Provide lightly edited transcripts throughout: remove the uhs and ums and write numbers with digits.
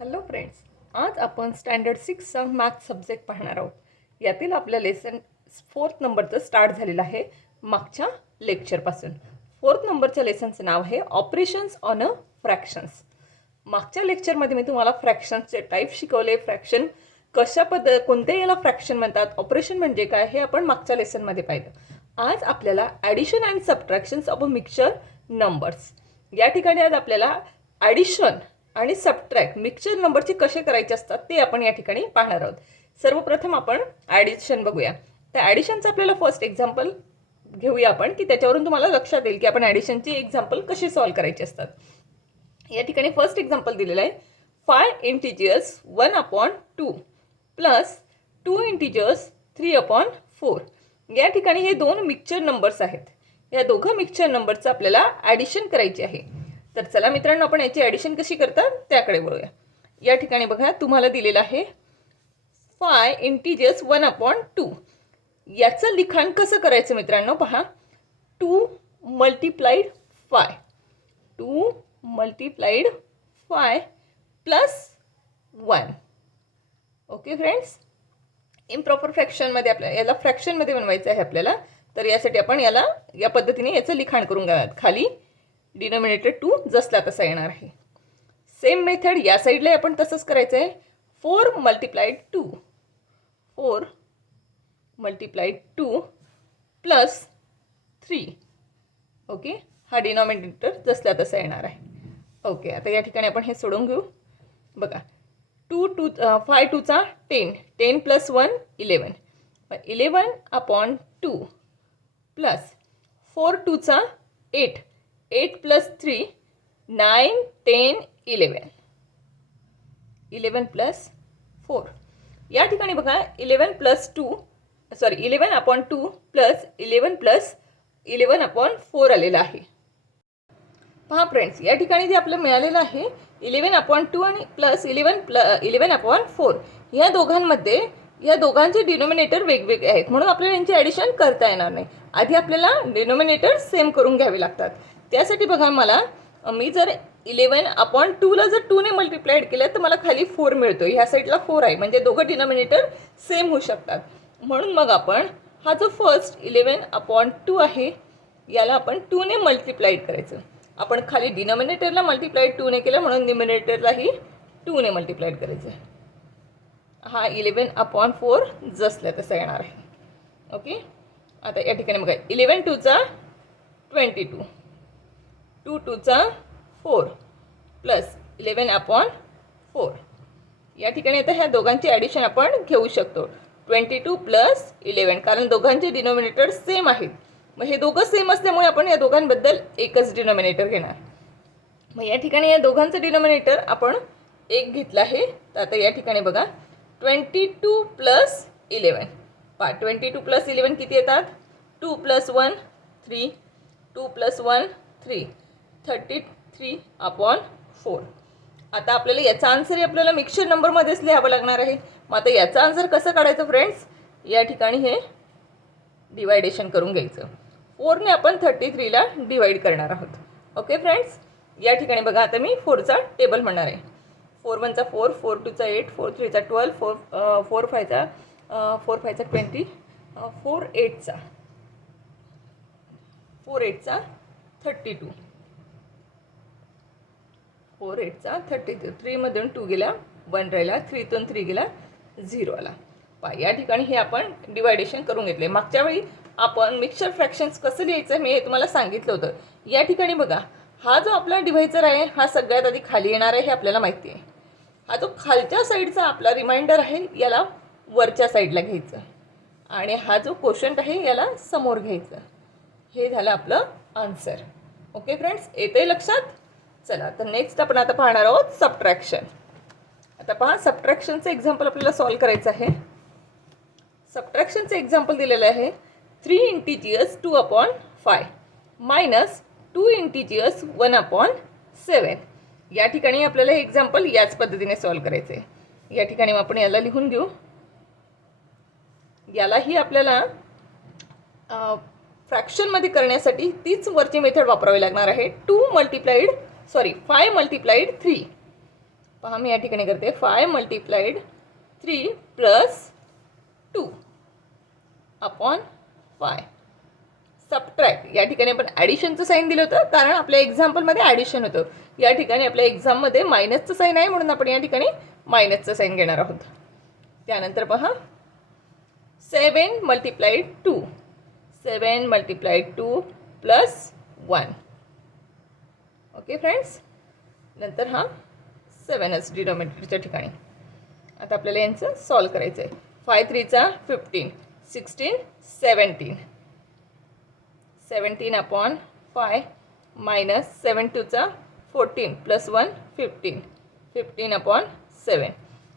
Hello friends, आज आपण standard 6चा math subject पाहणार आहोत. यातील आपल्या लेसन 4th नंबरचं स्टार्ट झालेलं आहे मागच्या लेक्चरपासून. 4th नंबरच्या लेसनचं नाव आहे ऑपरेशन्स ऑन अ फ्रॅक्शन्स. मागच्या लेक्चरमध्ये मी तुम्हाला फ्रॅक्शन्सचे टाईप शिकवले. फ्रॅक्शन कोणत्या याला फ्रॅक्शन म्हणतात, ऑपरेशन म्हणजे काय हे आपण मागच्या लेसनमध्ये पाहिलं. आज आपल्याला addition and subtractions of a mixture numbers या ठिकाणी आज आपल्याला ॲडिशन आणि सबट्रॅक्ट मिक्सचर नंबरचे कसे करायचे असतात ते आपण या ठिकाणी पाहणार आहोत. सर्वप्रथम आपण ॲडिशन बघूया. त्या ॲडिशनचं आपल्याला फर्स्ट एक्झाम्पल घेऊया आपण, की त्याच्यावरून तुम्हाला लक्षात येईल की आपण ॲडिशनची एक्झाम्पल कशी सॉल्व करायची असतात. या ठिकाणी फर्स्ट एक्झाम्पल दिलेलं आहे 5 इंटिजर्स 1/2 प्लस 2 इंटिजर्स 3/4. या ठिकाणी हे दोन मिक्सचर नंबर्स आहेत. या दोघं मिक्सचर नंबरचं आपल्याला ॲडिशन करायची आहे. तर चला मित्रांनो, आपण याची ॲडिशन कशी करतात त्याकडे वळूया. या ठिकाणी बघा तुम्हाला दिलेलं आहे 5 इंटिजर्स 1/2. याचं लिखाण कसं करायचं मित्रांनो पहा. 2 multiplied 5 2 multiplied 5 plus 1. Okay friends, improper फ्रॅक्शनमध्ये आपल्याला याला फ्रॅक्शनमध्ये बनवायचं आहे आपल्याला. तर यासाठी आपण याला या पद्धतीने याचं लिखाण करून घ्याव्यात. खाली डिनोमिनेटर 2 जसला तसा येणार आहे. सेम मेथड या साईडला आपण तसंच करायचं आहे. 4 मल्टिप्लाइड 2 4 मल्टिप्लाइड 2 प्लस 3. ओके, हा डिनोमिनेटर जसला तसा येणार आहे. ओके, आता या ठिकाणी आपण हे सोडून घेऊ. बघा 5 2चा 10 10 प्लस 1 11 11/2 प्लस 4 2चा 8 8 प्लस 3 9 10 11 11 प्लस 4. या ठिकाणी बघा 11 प्लस 2 11/2 प्लस 11 प्लस 11/4 आलेलं आहे. पहा फ्रेंड्स, या ठिकाणी जे आपलं मिळालेलं आहे 11/2 आणि प्लस 11/4 या दोघांमध्ये या दोघांचे डिनोमिनेटर वेगवेगळे आहेत, म्हणून आपल्याला यांची ॲडिशन करता येणार नाही. आधी आपल्याला डिनोमिनेटर सेम करून घ्यावे लागतात. त्यासाठी बघा मी जर 11/2ला जर 2ने मल्टिप्लाइड केलं तर मला खाली 4 मिळतो. ह्या साईडला 4 आहे, म्हणजे दोघं डिनोमिनेटर सेम होऊ शकतात. म्हणून मग आपण हा जो फर्स्ट 11/2 आहे याला आपण 2ने मल्टिप्लाइड करायचं. आपण खाली डिनोमिनेटरला मल्टिप्लाइड 2ने केलं, म्हणून डिनोमिनेटरलाही 2ने मल्टिप्लाइड करायचं. हा 11/4 जसला तसा येणार आहे. ओके, आता या ठिकाणी बघा 11 2चा 22 2 2चा 4 प्लस 11/4. या ठिकाणी आता ह्या दोघांची ॲडिशन आपण घेऊ शकतो. 22 प्लस 11, कारण दोघांचे डिनोमिनेटर सेम आहेत. मग हे दोघं सेम असल्यामुळे आपण या दोघांबद्दल एकच डिनोमिनेटर घेणार. मग या ठिकाणी या दोघांचं डिनोमिनेटर आपण 1 घेतलं आहे. तर आता या ठिकाणी बघा 22 प्लस 11 22 प्लस 11 किती येतात. 2 प्लस 1 3 2 प्लस 1 3 33/4. आता आपल्याला याचा आन्सरही आपल्याला मिक्सचर नंबरमध्येच लिहावं लागणार आहे. मग आता याचा आन्सर कसं काढायचं फ्रेंड्स. या ठिकाणी हे डिवायडेशन करून घ्यायचं. 4ने आपण 33ला डिवाइड करणार आहोत. ओके फ्रेंड्स, या ठिकाणी बघा आता मी 4चा टेबल म्हणणार आहे. 4 1चा 4 4 2चा 8 4 3चा 12 4 5चा 20 4 8चा 32 4 8चा 32. 3 मधून 2 गेला 1 राहिला, 3तून 3 गेला 0 आला. या ठिकाणी हे आपण डिवायडेशन करून घेतले. मागच्या वेळी आपण मिक्सचर फ्रॅक्शन्स कसं लिहायचं मी हे तुम्हाला सांगितलं होतं. या ठिकाणी बघा हा जो आपला डिव्हायजर आहे हा सगळ्यात आधी खाली येणार आहे हे आपल्याला माहिती आहे. हा जो खालच्या साईडचा आपला रिमाइंडर आहे याला वरच्या साईडला घ्यायचं आणि हा जो कोशंट आहे याला समोर घ्यायचं. हे झालं आपलं आन्सर. ओके फ्रेंड्स, येतंय लक्षात. चला तर नेक्स्ट आपण आता पाहणार आहोत सबट्रॅक्शन. आता पहा सबट्रॅक्शनचं एक्झाम्पल आपल्याला सॉल्व करायचं आहे. सबट्रॅक्शनचं एक्झाम्पल दिलेलं आहे 3 इंटिजर्स 2/5 मायनस 2 इंटिजर्स 1/7. या ठिकाणी आपल्याला हे एक्झाम्पल याच पद्धतीने सॉल्व करायचं आहे. या ठिकाणी आपण याला लिहून घेऊ. यालाही आपल्याला फ्रॅक्शनमध्ये करण्यासाठी तीच वरची मेथड वापरावी लागणार आहे. 5 मल्टिप्लाइड 3 पहा मी या ठिकाणी करते 5 मल्टिप्लाइड 3 प्लस 2 अपॉन 5. सबट्रॅक्ट, या ठिकाणी आपण ॲडिशनचं साईन दिलं होतं कारण आपल्या एक्झाम्पलमध्ये ॲडिशन होतं. या ठिकाणी आपल्या एक्झाममध्ये मायनसचं साईन आहे म्हणून आपण या ठिकाणी मायनसचं साईन घेणार आहोत. त्यानंतर पहा 7 multiplied 2, 7 multiplied 2 plus 1. Okay friends, नंतर हा 7च डिनॉमिनेटरच्या ठिकाणी. आता आपल्याला यांचं सॉल्व करायचं आहे. 5 3 15, 16 17, 17 अपॉन 5 मायनस 7 2 14 प्लस 1 15, 15 अपॉन 7.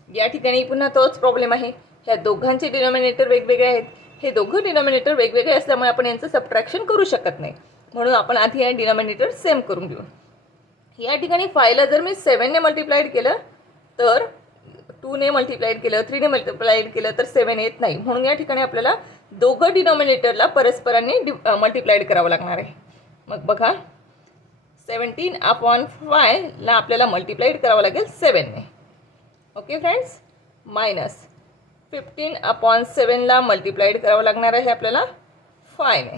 या ठिकाणी पुन्हा तोच प्रॉब्लेम आहे. ह्या दोघांचे डिनॉमिनेटर वेगवेगळे आहेत. हे दोघं डिनॉमिनेटर वेगवेगळे असल्यामुळे आपण यांचं सबट्रॅक्शन करू शकत नाही, म्हणून आपण आधी हे डिनॉमिनेटर सेम करून घेऊ. या ठिकाणी 5ला जर मी 7ने मल्टिप्लाइड केलं तर 2ने मल्टिप्लाइड केलं, 3ने मल्टिप्लाइड केलं तर 7 येत नाही, म्हणून या ठिकाणी आपल्याला दोघं डिनॉमिनेटरला परस्परांनी मल्टिप्लाइड करावं लागणार आहे. मग बघा 17 अपॉन 5ला आपल्याला मल्टिप्लाइड करावं लागेल 7ने. ओके फ्रेंड्स, मायनस 15 अपॉन 7ला मल्टिप्लाइड करावं लागणार आहे आपल्याला 5ने.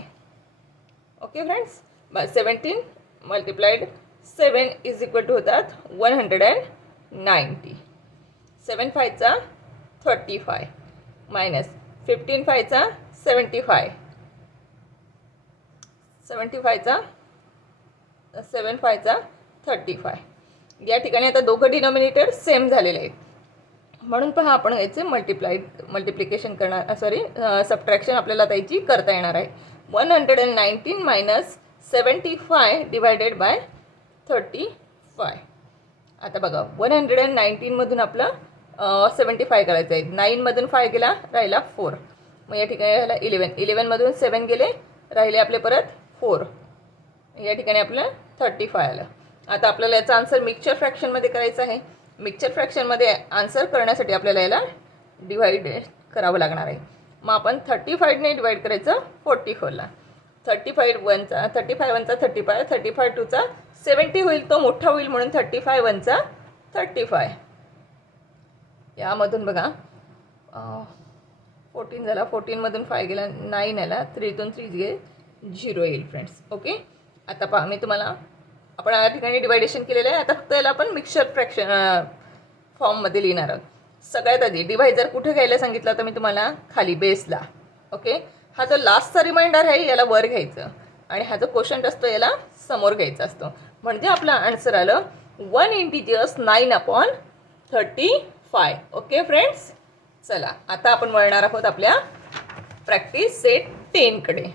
Okay friends, 17 multiplied 7 is equal to होतात 190. 7 5 35 मायनस 15 5 75, 75 7 5 35. या ठिकाणी आता दोघं डिनॉमिनेटर सेम झालेले आहेत, म्हणून पहा आपण याचे मल्टिप्लिकेशन करणार, सबट्रॅक्शन आपल्याला त्याची करता येणार आहे. 119 मायनस 75 डिवायडेड बाय 35. आता बघा 119मधून आपलं 75 करायचं आहे. 9मधून 5 गेला, राहिला 4. मग या ठिकाणी राहिला 11मधून 7 गेले, राहिले आपले परत 4. या ठिकाणी आपलं 35 आलं. आता आपल्याला याचा आन्सर मिक्सचर फ्रॅक्शनमध्ये करायचं आहे. मिक्सचर फ्रॅक्शनमध्ये आन्सर करण्यासाठी आपल्याला याला डिवाइड करावं लागणार आहे. मग आपण 35ने डिवाइड करायचं 44ला. 35 1 35, 35 2 70 होईल, तो मोठा होईल म्हणून 35 1 35. यामधून बघा 14 झाला, 14मधून 5 गेला, 9 आला, 3तून 3 गेले, 0 येईल फ्रेंड्स. ओके, आता पहा मी तुम्हाला आपण या ठिकाणी डिवायडेशन केलेलं आहे. आता फक्त याला आपण मिक्सचर फ्रॅक्शन फॉर्ममध्ये लिहिणार आहोत. सगळ्यात आधी डिवायझर कुठे घ्यायला सांगितलं तर मी तुम्हाला खाली बेसला. ओके, हा जो लास्टचा रिमाइंडर आहे याला वर घ्यायचं आणि हा जो क्वेश्चन असतो याला समोर घ्यायचा असतो. म्हणजे आपलं आन्सर आलं 1 इंटिजर्स 9 अपॉन 35. ओके फ्रेंड्स, चला आता आपण वळणार आहोत आपल्या प्रॅक्टिस सेट 10कडे.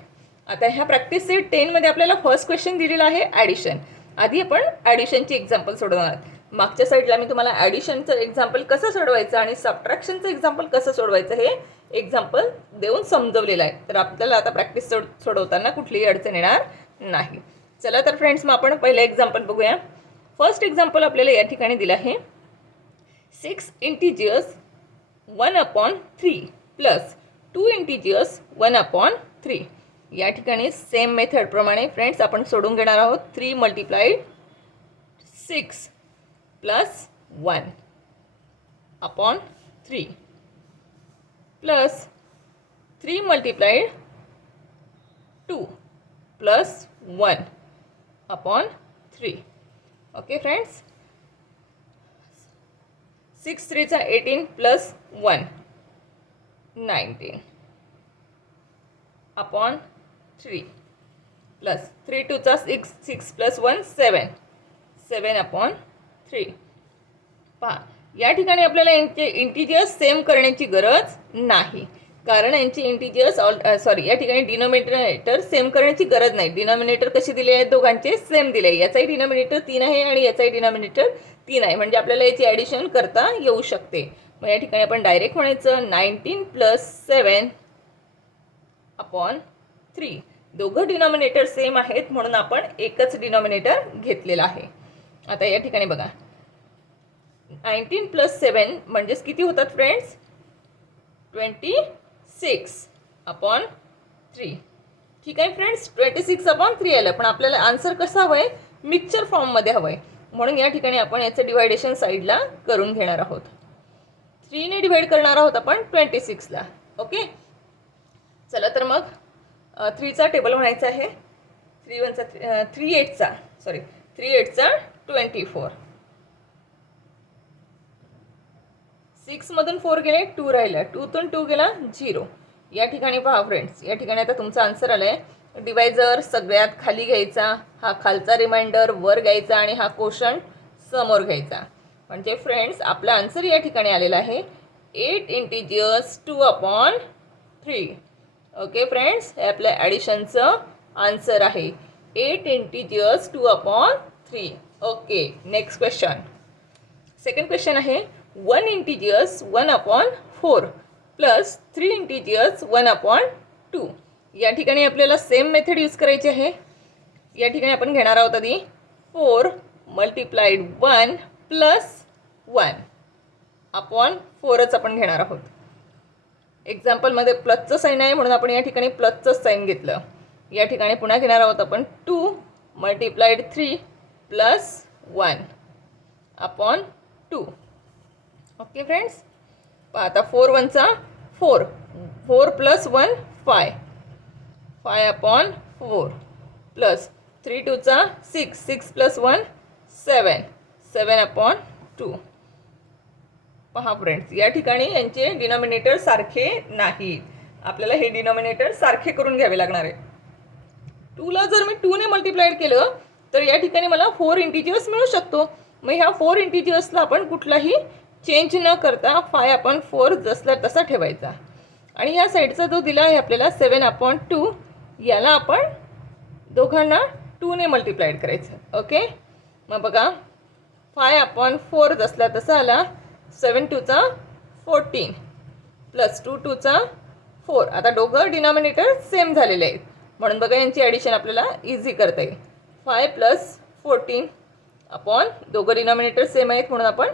आता ह्या प्रॅक्टिस सेट 10मध्ये आपल्याला फर्स्ट क्वेश्चन दिलेला आहे ॲडिशन. आधी आपण ॲडिशनची एक्झाम्पल सोडवणार. मागच्या साईडला मी तुम्हाला ॲडिशनचं एक्झाम्पल कसं सोडवायचं आणि सबट्रॅक्शनचं एक्झाम्पल कसं सोडवायचं हे एक्झाम्पल देऊन समजवलेलं आहे. तर आपल्याला आता प्रॅक्टिस सोडवताना कुठलीही अडचण येणार नाही. चला तर फ्रेंड्स, मग आपण पहिलं एक्झाम्पल बघूया. फर्स्ट एक्झाम्पल आपल्याला या ठिकाणी दिलं आहे 6 integers 1 upon 3 plus 2 integers 1 upon 3. या ठिकाणी सेम मेथडप्रमाणे फ्रेंड्स आपण सोडून घेणार आहोत. 3 multiplied 6 plus 1 upon 3 plus 3 multiplied 2 plus 1 upon 3. Okay friends, 6 3 18 plus 1 19 upon 3 plus 3 2 6 6 plus 1 7 7 upon 3. पहा या ठिकाणी आपल्याला यांचे इंटिजर्स सेम करण्याची गरज नाही, कारण यांचे इंटिजर्स या ठिकाणी डिनॉमिनेटर सेम करण्याची गरज नाही. डिनॉमिनेटर कसे दिले आहेत, दोघांचे सेम दिले आहे. याचाही डिनॉमिनेटर 3 आहे आणि याचाही डिनॉमिनेटर 3 आहे, म्हणजे आपल्याला याची ॲडिशन करता येऊ शकते. मग या ठिकाणी आपण डायरेक्ट म्हणायचं 19 प्लस 7 अपॉन 3. दोघं डिनॉमिनेटर सेम आहेत म्हणून आपण एकच डिनॉमिनेटर घेतलेला आहे. आता या ठिकाणी बघा 19 प्लस 7 म्हणजेच किती होतात फ्रेंड्स, 26 अपॉन 3. ठीक आहे फ्रेंड्स, 26 अपॉन 3 आलं. पण आपल्याला आन्सर कसा हवं आहे, मिक्सचर फॉर्ममध्ये हवं आहे. म्हणून या ठिकाणी आपण याचं डिवायडेशन साईडला करून घेणार आहोत. 3ने डिवाइड करणार आहोत आपण 26ला. ओके, चला तर मग 3चा टेबल म्हणायचा आहे. 3 8चा 24. 6 मधून 4 गेले, 2 राहिला, 2 तून 2 गेला 0. या ठिकाणी पहा फ्रेंड्स, या ठिकाणी आता तुमचा आन्सर आलाय. डिवायझर सगळ्यात खाली घ्यायचा, हा खालचा रिमाइंडर वर घ्यायचा आणि हा क्वोशंट समोर घ्यायचा. म्हणजे फ्रेंड्स आपला आन्सर या ठिकाणी आलेला आहे 8 इंटिजर्स 2/3. ओके फ्रेंड्स, हे आपल्या ॲडिशनचं आन्सर आहे 8 integers 2/3. Okay, next question. Second question आहे 1 इंटिजर्स 1/4 प्लस 3 इंटिजर्स 1/2. या ठिकाणी आपल्याला सेम मेथड यूज करायची आहे. या ठिकाणी आपण घेणार आहोत आधी 4 मल्टिप्लाइड 1 प्लस 1/4च आपण घेणार आहोत. एक्झाम्पलमध्ये प्लसचं साईन आहे म्हणून आपण या ठिकाणी प्लसचं साईन घेतलं. या ठिकाणी पुन्हा घेणार आहोत आपण 2 मल्टिप्लाइड 3 प्लस 1/2. ओके फ्रेंड्स, आता 4 1चा 4, 4 प्लस 1 5, 5/4 प्लस 3 2चा 6, 6 प्लस 1 7, 7/2. पहा फ्रेंड्स, या ठिकाणी यांचे डिनॉमिनेटर सारखे नाहीत. आपल्याला हे डिनॉमिनेटर सारखे करून घ्यावे लागणार आहे. 2ला जर मी 2ने मल्टिप्लाइड केलं तर या ठिकाणी मला 4 इंटिजर्स मिळू शकतो. मग ह्या 4 इंटिजर्सला आपण कुठलाही चेंज न करता 5/4 जसला तसा ठेवायचा. आणि ह्या साईडचा जो दिला आहे आपल्याला 7/2, याला आपण दोघांना 2ने मल्टिप्लाइड करायचं. ओके, मग बघा 5/4 जसला तसा आला. 7 2चा 14 प्लस 2 2चा 4. आता दोघं डिनॉमिनेटर सेम झालेले आहेत म्हणून बघा यांची ॲडिशन आपल्याला इझी करता येईल. 5 प्लस 14 अपॉन दोघं डिनॉमिनेटर सेम आहेत म्हणून आपण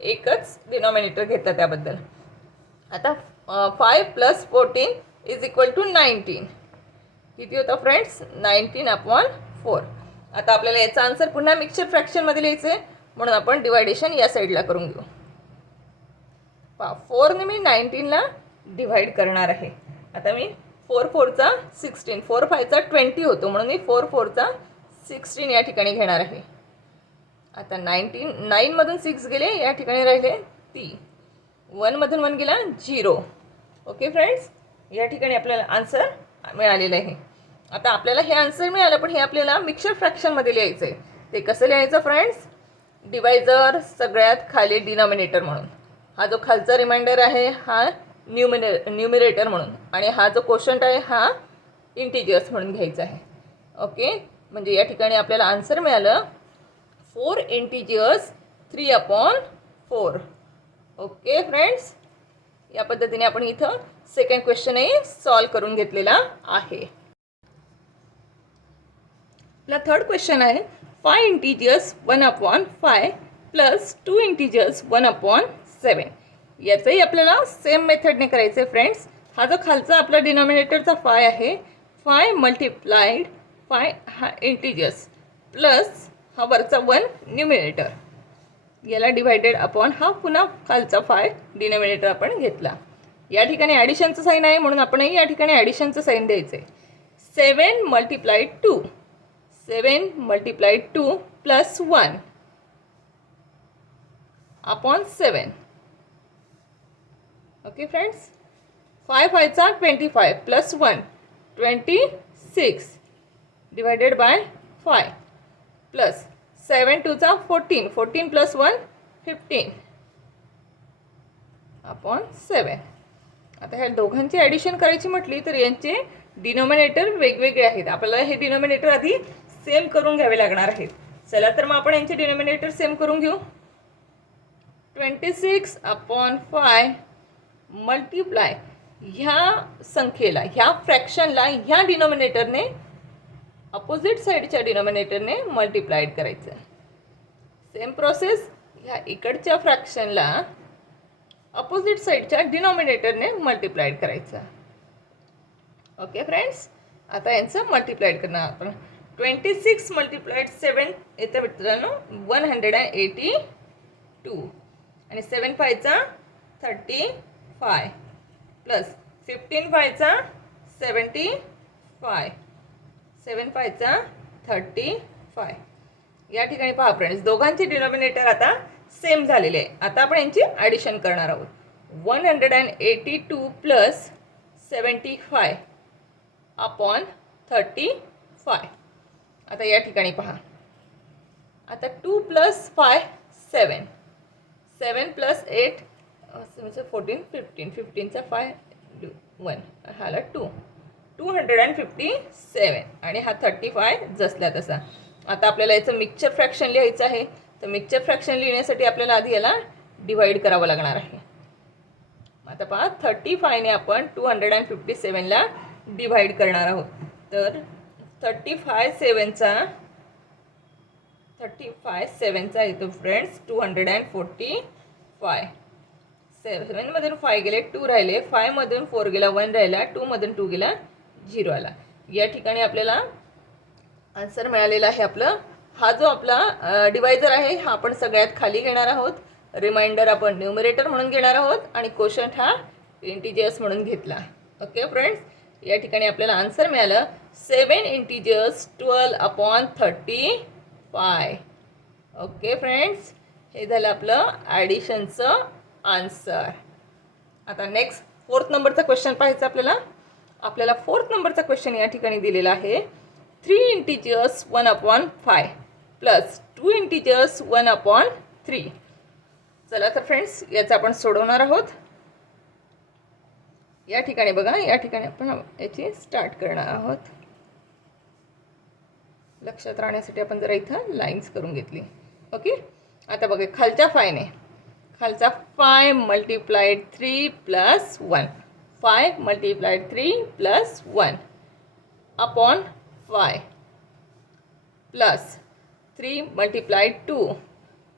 एकच डिनॉमिनेटर घेतला त्याबद्दल. आता 5 प्लस 14 इज इक्वल टू 19. किती होतं फ्रेंड्स? 19/4. आता आपल्याला याचा आन्सर पुन्हा मिक्सचर फ्रॅक्शनमध्ये लिहायचं आहे म्हणून आपण डिवायडेशन या साईडला करून घेऊ. 4ने मी 19ला डिवाइड करणार आहे. आता मी 4 4चा 16, 4 5चा 20 होतो म्हणून मी 4 4चा 16 या ठिकाणी घेणार आहे. आता 9 मधून 6 गेले, या ठिकाणी राहिले 3. 1 मधून 1 गेला 0. ओके फ्रेंड्स, या ठिकाणी आपल्याला आन्सर मिळालेलं आहे. आता आपल्याला हे आन्सर मिळालं पण हे आपल्याला मिक्सचर फ्रॅक्शनमध्ये लिहायचं आहे. ते कसं लिहायचं फ्रेंड्स? डिवायझर सगळ्यात खाली डिनॉमिनेटर म्हणून, हा जो खालचा रिमाइंडर आहे हा न्यूमिरेटर म्हणून आणि हा जो क्वोशंट आहे हा इंटिजर्स म्हणून घ्यायचा आहे. ओके, म्हणजे या ठिकाणी आपल्याला आन्सर मिळालं 4 इंटिजर्स 3/4. ओके फ्रेंड्स, या पद्धतीने आपण इथं सेकंड क्वेश्चनही सॉल्व करून घेतलेला आहे. आपला थर्ड क्वेश्चन आहे 5 इंटिजर्स 1/5 प्लस 2 इंटिजर्स 1/7. याचंही आपल्याला सेम मेथडने करायचं आहे फ्रेंड्स. हा जो खालचा आपला डिनॉमिनेटरचा 5 आहे, 5 मल्टिप्लाइड 5 हा इंटिजर्स प्लस हा वरचा 1 न्यूमिनेटर, याला डिवायडेड अपॉन हा पुन्हा खालचा 5 डिनॉमिनेटर आपण घेतला. या ठिकाणी ॲडिशनचं साईन आहे म्हणून आपणही या ठिकाणी ॲडिशनचं साईन द्यायचं आहे. 7 multiplied 2, 7 multiplied 2 plus 1 upon 7. Okay friends, 5 5चा 25 plus 1 26 divided by 5 plus 7 2चा 14, 14 plus 1 15 upon 7. आता ह्या दोघांची ॲडिशन करायची म्हटली तर यांचे डिनॉमिनेटर वेगवेगळे आहेत. आपल्याला हे डिनॉमिनेटर आधी सेम करून घ्यावे लागणार आहेत. चला तर मग आपण यांचे डिनॉमिनेटर सेम करून घेऊ. 26/5 मल्टिप्लाय ह्या संख्येला, ह्या फ्रॅक्शनला ह्या डिनॉमिनेटरने अपोजिट साईडच्या डिनॉमिनेटरने मल्टिप्लाइड करायचं. सेम प्रोसेस ह्या इकडच्या फ्रॅक्शनला अपोजिट साईडच्या डिनॉमिनेटरने मल्टिप्लाइड करायचं. ओके फ्रेंड्स, आता यांचं मल्टिप्लाइड करणार आपण. 26 मल्टिप्लाइड 7 येतं मित्रांनो 182 आणि 7 फायचा 35 प्लस 15 फायचा 75 7 फायचा 35. या ठिकाणी पहा फ्रेंड्स, दोघांचे डिनॉमिनेटर आता सेम झालेले आहे. आता आपण यांची ॲडिशन करणार आहोत. 182 प्लस 75 अपॉन 35. आता या ठिकाणी पहा, आता 2 प्लस 5 7 7 प्लस 8 14 15 15चा 5 1 हाला 2 257 आणि हा 35 जसल्या तसा. आता आपल्याला याचं मिक्सचर फ्रॅक्शन लिहायचं आहे. तर मिक्सचर फ्रॅक्शन लिहिण्यासाठी आपल्याला आधी याला डिवाइड करावं लागणार आहे. आता पहा 35ने आपण 257ला डिवाइड करणार आहोत. तर 35 7चा येतो फ्रेंड्स 245. 7मधून 5 गेले 2 राहिले, 5मधून 4 गेला 1 राहिला, 2मधून 2 गेला 0 आला. या ठिकाणी आपल्याला आन्सर मिळालेला आहे आपलं. हा जो आपला डिवायझर आहे हा आपण सगळ्यात खाली घेणार आहोत. रिमाइंडर आपण न्यूमरेटर म्हणून घेणार आहोत आणि कोशंट हा इंटिजर्स म्हणून घेतला. ओके फ्रेंड्स, या ठिकाणी आपल्याला आन्सर मिळालं 7 इंटिजर्स 12 अपॉन 35. ओके फ्रेंड्स, हे झालं आपलं ॲडिशनचं आन्सर. आता नेक्स्ट 4th नंबरचा क्वेश्चन पाहायचा आपल्याला. आपल्याला 4th नंबरचा क्वेश्चन या ठिकाणी दिलेला आहे. 3 integers 1 upon 5 plus 2 integers 1 upon 3. चला तर फ्रेंड्स, याचं आपण सोडवणार आहोत. या ठिकाणी बघा, या ठिकाणी आपण याची स्टार्ट करणार आहोत. लक्षात राहण्यासाठी आपण जरा इथं लाईन्स करून घेतली. ओके, आता बघा खालच्या 5ने, खालचा 5 multiplied 3 plus 1 5 multiplied 3 plus 1 upon 5 plus 3 multiplied 2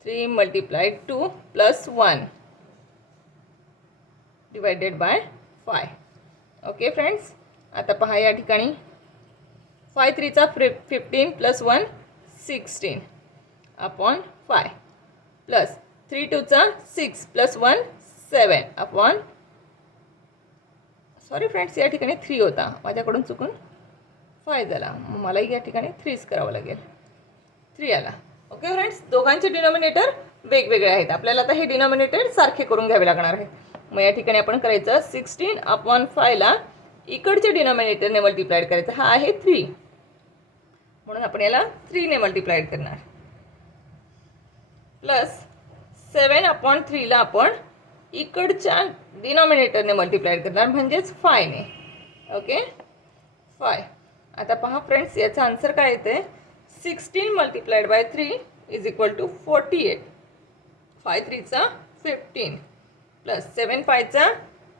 3 multiplied 2 plus 1 divided by 5. Okay friends, आता पहा या ठिकाणी 5 3चा 15 plus 1 16 upon 5 plus 3 2चा 6 plus 1 7 upon, sorry friends या ठिकाणी 3 होता, माझ्याकडून चुकून 5 झाला, मलाही या ठिकाणी 3च करावं लागेल. 3 आला. ओके फ्रेंड्स, दोघांचे डिनॉमिनेटर वेगवेगळे आहेत. आपल्याला आता हे डिनॉमिनेटर सारखे करून घ्यावे लागणार आहे. मग या ठिकाणी आपण करायचं 16 अपॉन 5ला इकडच्या डिनॉमिनेटरने मल्टिप्लाइड करायचं. हा आहे 3 म्हणून आपण याला 3ने मल्टिप्लाइड करणार. प्लस 7 अपॉन 3ला आपण इकडच्या डिनॉमिनेटरने मल्टिप्लाइड करणार म्हणजेच 5ने. ओके 5. आता पहा फ्रेंड्स, याचा आन्सर काय येते 16 multiplied by 3 is equal to 48. 5 3चा 15 प्लस 7 5चा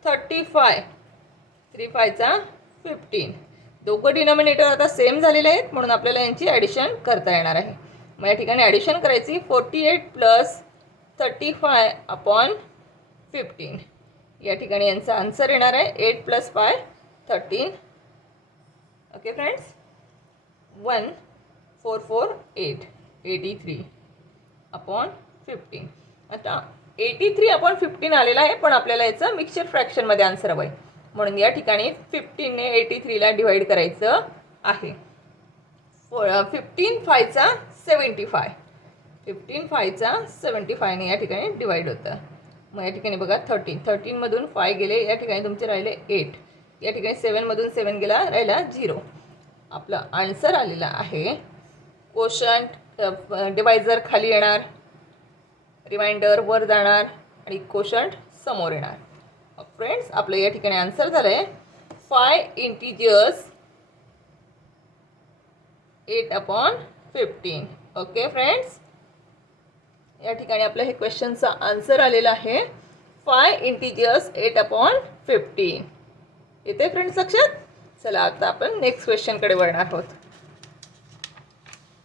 35 3 5चा 15. दोघं डिनॉमिनेटर आता सेम झालेले आहेत म्हणून आपल्याला यांची ॲडिशन करता येणार आहे. मग या ठिकाणी ॲडिशन करायची 48 प्लस 35 अपॉन 15. या ठिकाणी यांचा आन्सर येणार आहे 8 प्लस 5 13. Okay friends, 1448 83 upon 15. आता 83 अपॉन 15 आलेला आहे पण आपल्याला याचं मिक्सचर फ्रॅक्शनमध्ये आन्सर हवं आहे म्हणून या ठिकाणी 15ने 83ला डिवाइड करायचं आहे. 15 5चा 75 15 5चा 75ने या ठिकाणी डिवाइड होतं. मग या ठिकाणी बघा 13मधून 5 गेले, या ठिकाणी तुमचे राहिले 8, या ठिकाणी 7मधून 7 गेला राहिला 0. आपला आन्सर आलेला आहे कोशंट डिवायझर खाली येणार, रिमाइंडर वर जाणार आणि कोशंट समोर येणार. फ्रेंड्स, आपलं या ठिकाणी आन्सर झालं आहे 5 इंटिजर्स 8 अपॉन 15. ओके फ्रेंड्स, या ठिकाणी आपलं हे क्वेश्चनचा आन्सर आलेला आहे 5 इंटिजर्स 8 अपॉन 15. येते फ्रेंड्स लक्षात. चला आता आपण नेक्स्ट क्वेश्चनकडे वळणार आहोत.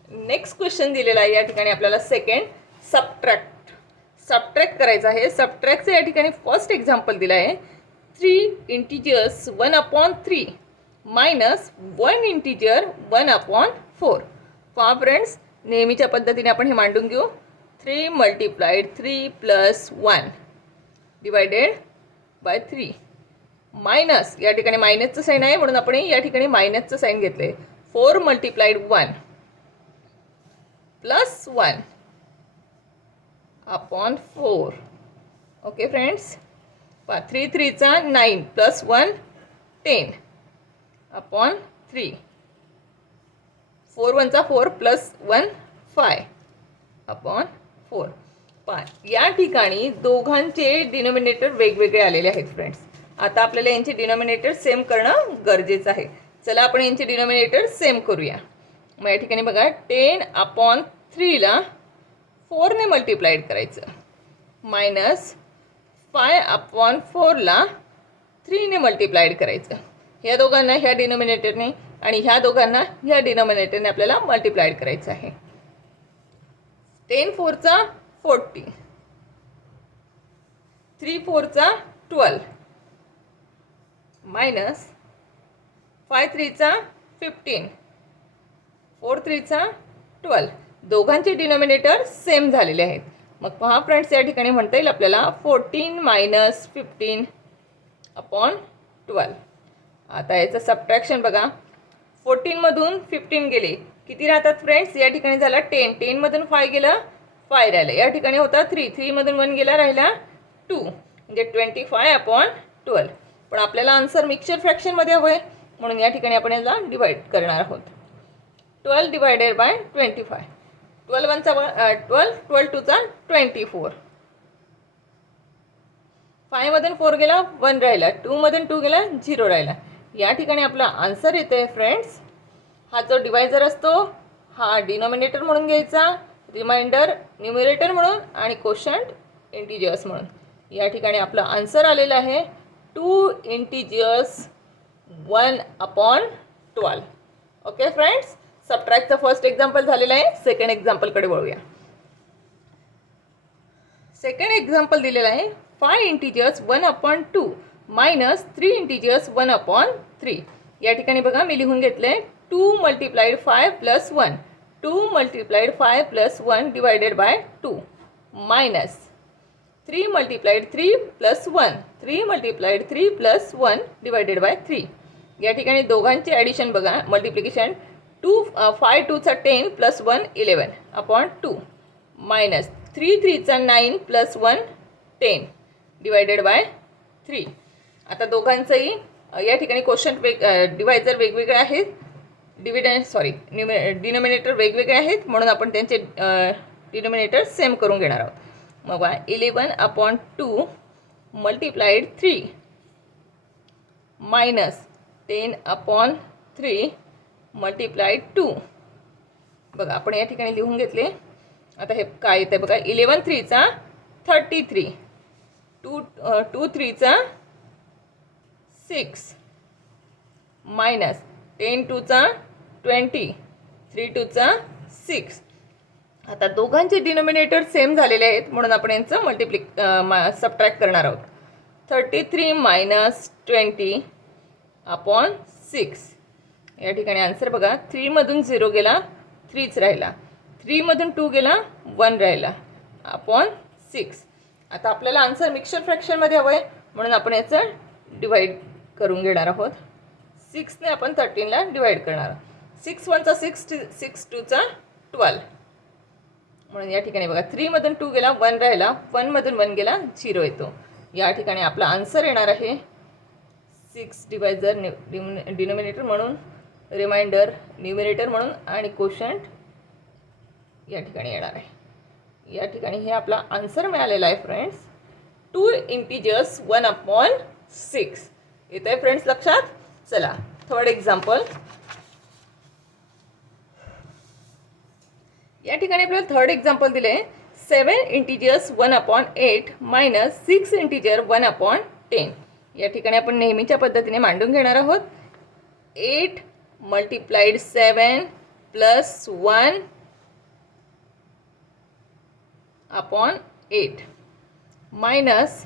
नेक्स्ट क्वेश्चन दिलेला आहे या ठिकाणी आपल्याला सेकंड सबट्रॅक्ट करायचं आहे. सबट्रॅक्टचं या ठिकाणी फर्स्ट एक्झाम्पल दिलं आहे 3 integers 1 upon 3 minus 1 integer 1 upon 4. पहा फ्रेंड्स, नेहमीच्या पद्धतीने आपण हे मांडून घेऊ. 3 multiplied 3 plus 1 divided by 3 minus, या ठिकाणी मायनसचं साईन आहे म्हणून आपण या ठिकाणी मायनसचं साईन घेतले. 4 multiplied 1 plus 1 upon 4. Okay friends, 3 3 चा 9 प्लस 1 10 अपॉन 3. 4 1 चा 4 प्लस 1 5 अपॉन 4. या ठिकाणी दोघांचे डिनोमिनेटर वेगवेगळे आलेले आहेत फ्रेंड्स. आता आपल्याला यांचे डिनोमिनेटर सेम करणं गरजेचं आहे. चला आपण यांचे डिनोमिनेटर सेम करूया. मग या ठिकाणी बघा 10 अपॉन 3ला 4ने मल्टिप्लाइड करायचं, मायनस 5 अपॉन 4ला 3ने मल्टिप्लाइड करायचं. ह्या दोघांना ह्या डिनोमिनेटरने आणि ह्या दोघांना ह्या डिनोमिनेटरने आपल्याला मल्टिप्लाइड करायचं आहे. 10 4 चा 40, 3 4 चा 12 मायनस 5 3 चा 15, 4 3 चा 12. दोघांचे डिनोमिनेटर सेम झालेले आहेत. मग पहा फ्रेंड्स, या ठिकाणी म्हणता येईल आपल्याला 14 मायनस 15 अपॉन 12. आता याचं सबट्रॅक्शन बघा. 14मधून 15 गेले, किती राहतात फ्रेंड्स? या ठिकाणी झाला 10, 10मधून 5 गेलं, 5 राहिलं. या ठिकाणी होता 3, 3मधून 1 गेला, राहिला 2, म्हणजे 25 अपॉन 12. पण आपल्याला आन्सर मिक्सचर फ्रॅक्शनमध्ये हवं आहे म्हणून या ठिकाणी आपण याला डिवाइड करणार आहोत. 12 डिवायडेड बाय 25. 12 1 चा 12, 12 2 चा 24. 5 मधून 4 गेला, 1 राहिला. 2 मधून 2 गेला, 0 राहिला. या ठिकाणी आपला आन्सर येते फ्रेंड्स. हा जो डिवायझर असतो हा डिनोमिनेटर म्हणून घ्यायचा, रिमाइंडर न्यूमरेटर म्हणून आणि कोशंट इंटिजर्स म्हणून. या ठिकाणी आपला आन्सर आलेला आहे 2 इंटिजर्स 1 अपॉन 12. ओके फ्रेंड्स, सबट्रॅक्टचं फर्स्ट एक्झाम्पल झालेलं आहे. सेकंड एक्झाम्पलकडे वळूया. सेकंड एक्झाम्पल दिलेलं आहे 5 integers 1 upon 2 minus 3 integers 1 upon 3. या ठिकाणी बघा मी लिहून घेतले 2 multiplied 5 plus 1, 2 multiplied 5 plus 1 divided by 2 minus 3 multiplied 3 plus 1, 3 multiplied 3 plus 1 divided by 3. या ठिकाणी दोघांचे ॲडिशन बघा, मल्टिप्लिकेशन 5 2 चा 10 प्लस 1 11 अपॉन 2 मायनस 3 3 चा 9 प्लस 1 10 डिवायडेड बाय 3. आता दोघांचंही या ठिकाणी क्वेश्चन डिवायझर वेगवेगळे आहेत, डिनोमिनेटर वेगवेगळे आहेत म्हणून आपण त्यांचे डिनोमिनेटर सेम करून घेणार आहोत. मग 11 upon 2 multiplied 3 minus 10 upon 3 multiplied 2. बघा आपण या ठिकाणी लिहून घेतले. आता हे काय येतं बघा, 11 3 चा 33, 2 3 चा 6 मायनस 10 2 चा 20, 3 2 चा 6. आता दोघांचे डिनोमिनेटर सेम झालेले आहेत म्हणून आपण यांचं सबट्रॅक्ट करणार आहोत. 33 मायनस 20 अपॉन 6. या ठिकाणी आन्सर बघा, 3मधून 0 गेला, 3च राहिला. 3मधून 2 गेला, 1 राहिला अपॉन 6. आता आपल्याला आन्सर मिक्सचर फ्रॅक्शनमध्ये हवं आहे म्हणून आपण याचं डिवाइड करून घेणार आहोत. 6ने आपण 13ला डिवाइड करणार आहोत. 6 1 चा 6, 6 2 चा 12. म्हणून या ठिकाणी बघा 3मधून 2 गेला, 1 राहिला, 1मधून 1 गेला, 0 येतो. या ठिकाणी आपला आन्सर येणार आहे 6 डिवायझर डिनोमिनेटर म्हणून, रिमाइंडर न्यूमरेटर म्हणून आणि कोशंट या ठिकाणी येणार आहे. या ठिकाणी हे आपला आन्सर मिळालेला आहे फ्रेंड्स, 2 इंटिजर्स 1 अपॉन 6. येत आहे फ्रेंड्स लक्षात? चला थर्ड एक्झाम्पल. या ठिकाणी आपल्याला थर्ड एक्झाम्पल दिले 7 integers 1 upon 8 minus 6 integer 1 upon 10. या ठिकाणी आपण नेहमीच्या पद्धतीने मांडून घेणार आहोत. 8 multiplied 7 plus 1 upon 8 minus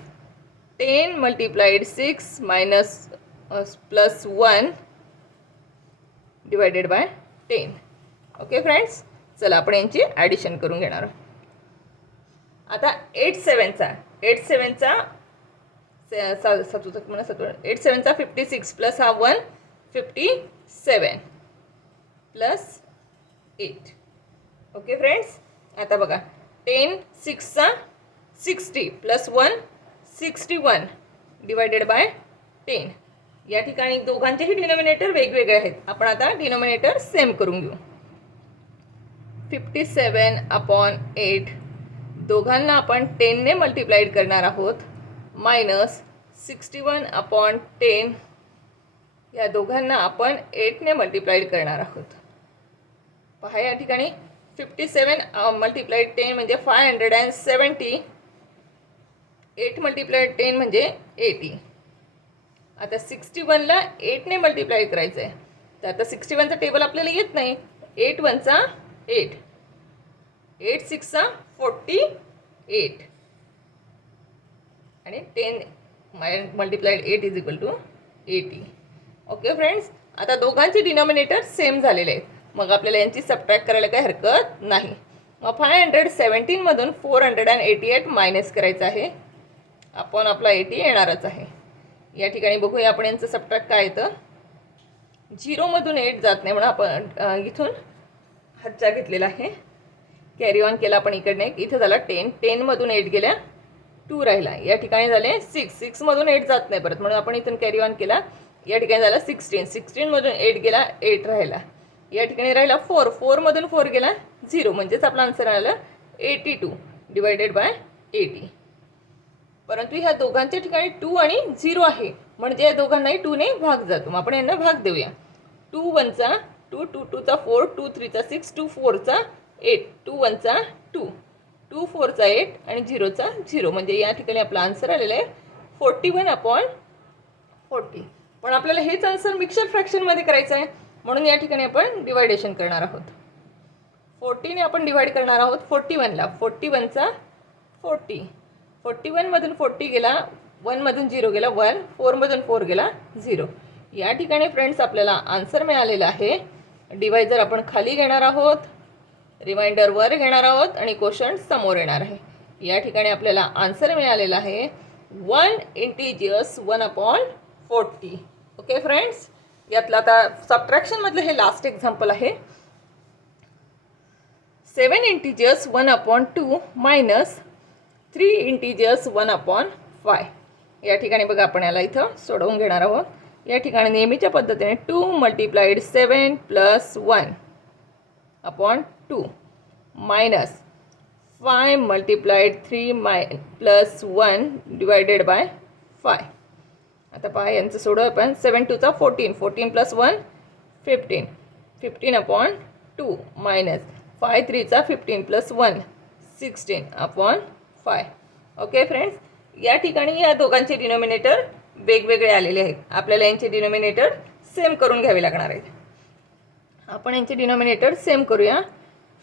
10 multiplied 6 minus plus 1 divided by 10. Okay friends, चला आपण यांची ॲडिशन करून घेणार आहोत. आता 8 7चा 8 7चा 56 प्लस हा 1 57 प्लस 8. ओके फ्रेंड्स, आता बघा 10 6चा 60 प्लस 1 61 डिवायडेड बाय 10. या ठिकाणी दोघांचेही डिनॉमिनेटर वेगवेगळे आहेत. आपण आता डिनॉमिनेटर सेम करून घेऊ. 57/8 दोघांना आपण 10ने मल्टिप्लाइड करणार आहोत, मायनस 61/10 या दोघांना आपण 8ने मल्टिप्लाइड करणार आहोत. पहा या ठिकाणी 57 मल्टिप्लाइड 10 म्हणजे 570, 8 मल्टिप्लाइड 10 म्हणजे 80. आता 61ला 8ने मल्टिप्लाय करायचं आहे, तर आता 61चा टेबल आपल्याला येत नाही. 8 1चा 8, 8 6चा 48 आणि 10 multiplied 8 is equal to 80. Okay friends, आता दोघांचे डिनॉमिनेटर सेम झालेले आहेत, मग आपल्याला यांची सबट्रॅक्ट करायला काही हरकत नाही. मग 517मधून 488 मायनस करायचं आहे. आपण आपला 80 येणारच आहे. या ठिकाणी बघूया आपण यांचं सबट्रॅक्ट काय येतं. 0मधून 8 जात नाही म्हणून आपण इथून हातचा घेतलेला आहे. कॅरी ऑन केला आपण इकडने. इथं झाला 10, 10मधून 8 गेल्या 2 राहिला. या ठिकाणी झाले 6, 6मधून 8 जात नाही परत म्हणून आपण इथून कॅरी ऑन केला. या ठिकाणी झाला 16, 16मधून 8 गेला 8 राहिला. या ठिकाणी राहिला 4, 4मधून 4 गेला 0, म्हणजेच आपला आन्सर आला 82 डिवायडेड बाय 80. परंतु ह्या दोघांच्या ठिकाणी 2 आणि 0 आहे, म्हणजे या दोघांनाही 2ने भाग जातो. मग आपण यांना भाग देऊया. 2 1चा 2, 2 2चा 4, 2 3चा 6, 2 4चा 8, 2 1चा 2, 2 4चा 8 आणि 0चा 0, म्हणजे या ठिकाणी आपला आन्सर आलेला आहे 41/40. पण आपल्याला हेच आन्सर मिक्सर फ्रॅक्शनमध्ये करायचं आहे, म्हणून या ठिकाणी आपण डिवायडेशन करणार आहोत. 40ने आपण डिवाइड करणार आहोत 41ला. 41चा 40, 41मधून 40 गेला, 1मधून 0 गेला 1, 4मधून 4 गेला 0. या ठिकाणी फ्रेंड्स आपल्याला आन्सर मिळालेला आहे. डिवायझर आपण खाली घेणार आहोत, रिमाइंडर वर घेणार आहोत आणि क्वोशंट समोर येणार आहे. या ठिकाणी आपल्याला आन्सर मिळालेला आहे 1 इंटिजर्स 1/40. ओके फ्रेंड्स, यातलं आता सबट्रॅक्शनमधलं हे लास्ट एक्झाम्पल आहे. 7 इंटिजर्स 1/2 मायनस 3 इंटिजर्स 1/5. या ठिकाणी बघा आपण याला इथं सोडवून घेणार आहोत. या ठिकाणी नेहमीच्या पद्धतीने 2 multiplied 7 plus 1/2 minus 5 multiplied 3 plus 1 divided by 5. आता पहा यांचं सोडव आपण. 7 2चा 14, 14 प्लस 1 15, 15/2 मायनस 5 3चा 15 प्लस 1 16/5. ओके फ्रेंड्स, या ठिकाणी या दोघांचे डिनॉमिनेटर वेगवेगळे आलेले आहेत. आपल्याला यांचे डिनॉमिनेटर सेम करून घ्यावे लागणार आहेत. आपण यांचे डिनॉमिनेटर सेम करूया.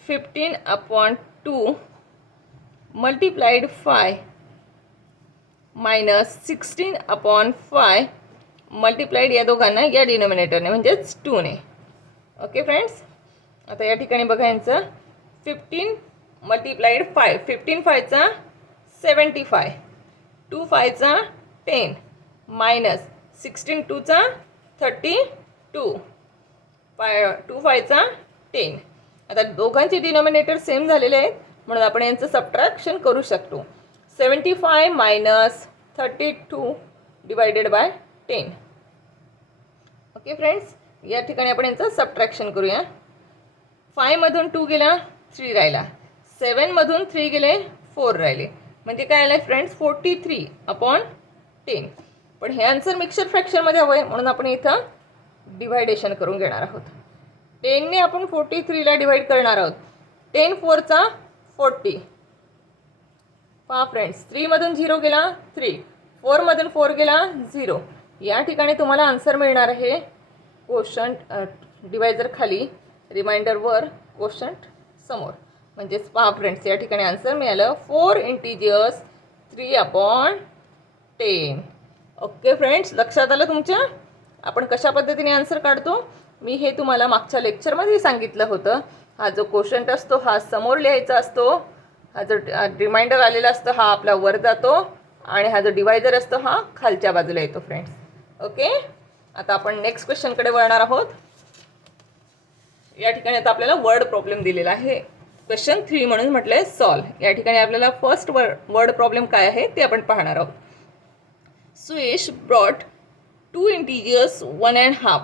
15/2 मल्टिप्लाइड 5 मायनस 16/5 मल्टिप्लाइड या दोघांना या डिनॉमिनेटरने म्हणजेच 2ने. ओके फ्रेंड्स, आता या ठिकाणी बघा यांचं 15 मल्टिप्लाइड 5, 15 5चा 75, 2 5चा 10 मायनस 16 2चा 32, 2 5चा 10. आता दोघांचे डिनॉमिनेटर सेम झालेले आहेत म्हणून आपण यांचं सबट्रॅक्शन करू शकतो. 75 minus 32 divided by 10. Okay friends, या ठिकाणी आपण यांचं सबट्रॅक्शन करूया. 5मधून 2 गेला 3 राहिला, 7मधून 3 गेले 4 राहिले, म्हणजे काय आलं फ्रेंड्स 43/10. पण हे आन्सर मिक्सर फ्रॅक्शनमध्ये हवं आहे म्हणून आपण इथं डिवायडेशन करून घेणार आहोत. 10ने आपण 43ला डिवाइड करणार आहोत. 10 4चा 40. पहा फ्रेंड्स, 3मधून 0 गेला 3, 4मधून 4 गेला 0. या ठिकाणी तुम्हाला आन्सर मिळणार आहे क्वोशंट डिवायझर खाली, रिमाइंडर वर, क्वोशंट समोर. म्हणजेच पहा फ्रेंड्स, या ठिकाणी आन्सर मिळालं 4 इंटिजर्स 3/10. ओके फ्रेंड्स, लक्षात आलं तुमच्या? आपण कशा पद्धतीने आन्सर काढतो मी हे तुम्हाला मागच्या लेक्चरमध्ये सांगितलं होतं. हा जो क्वोशंट असतो हा समोर लिहायचा असतो, हा जो रिमाइंडर आलेला असतो हा आपला वर जातो आणि हा जो डिवायझर असतो हा खालच्या बाजूला येतो फ्रेंड्स. ओके, आता आपण नेक्स्ट क्वेश्चनकडे वळणार आहोत. या ठिकाणी आता आपल्याला वर्ड प्रॉब्लेम दिलेला आहे. क्वेश्चन 3 म्हणून म्हटलंय सॉल्व. या ठिकाणी आपल्याला फर्स्ट वर्ड प्रॉब्लेम काय आहे ते आपण पाहणार आहोत. Suyash brought 2 integers 1.5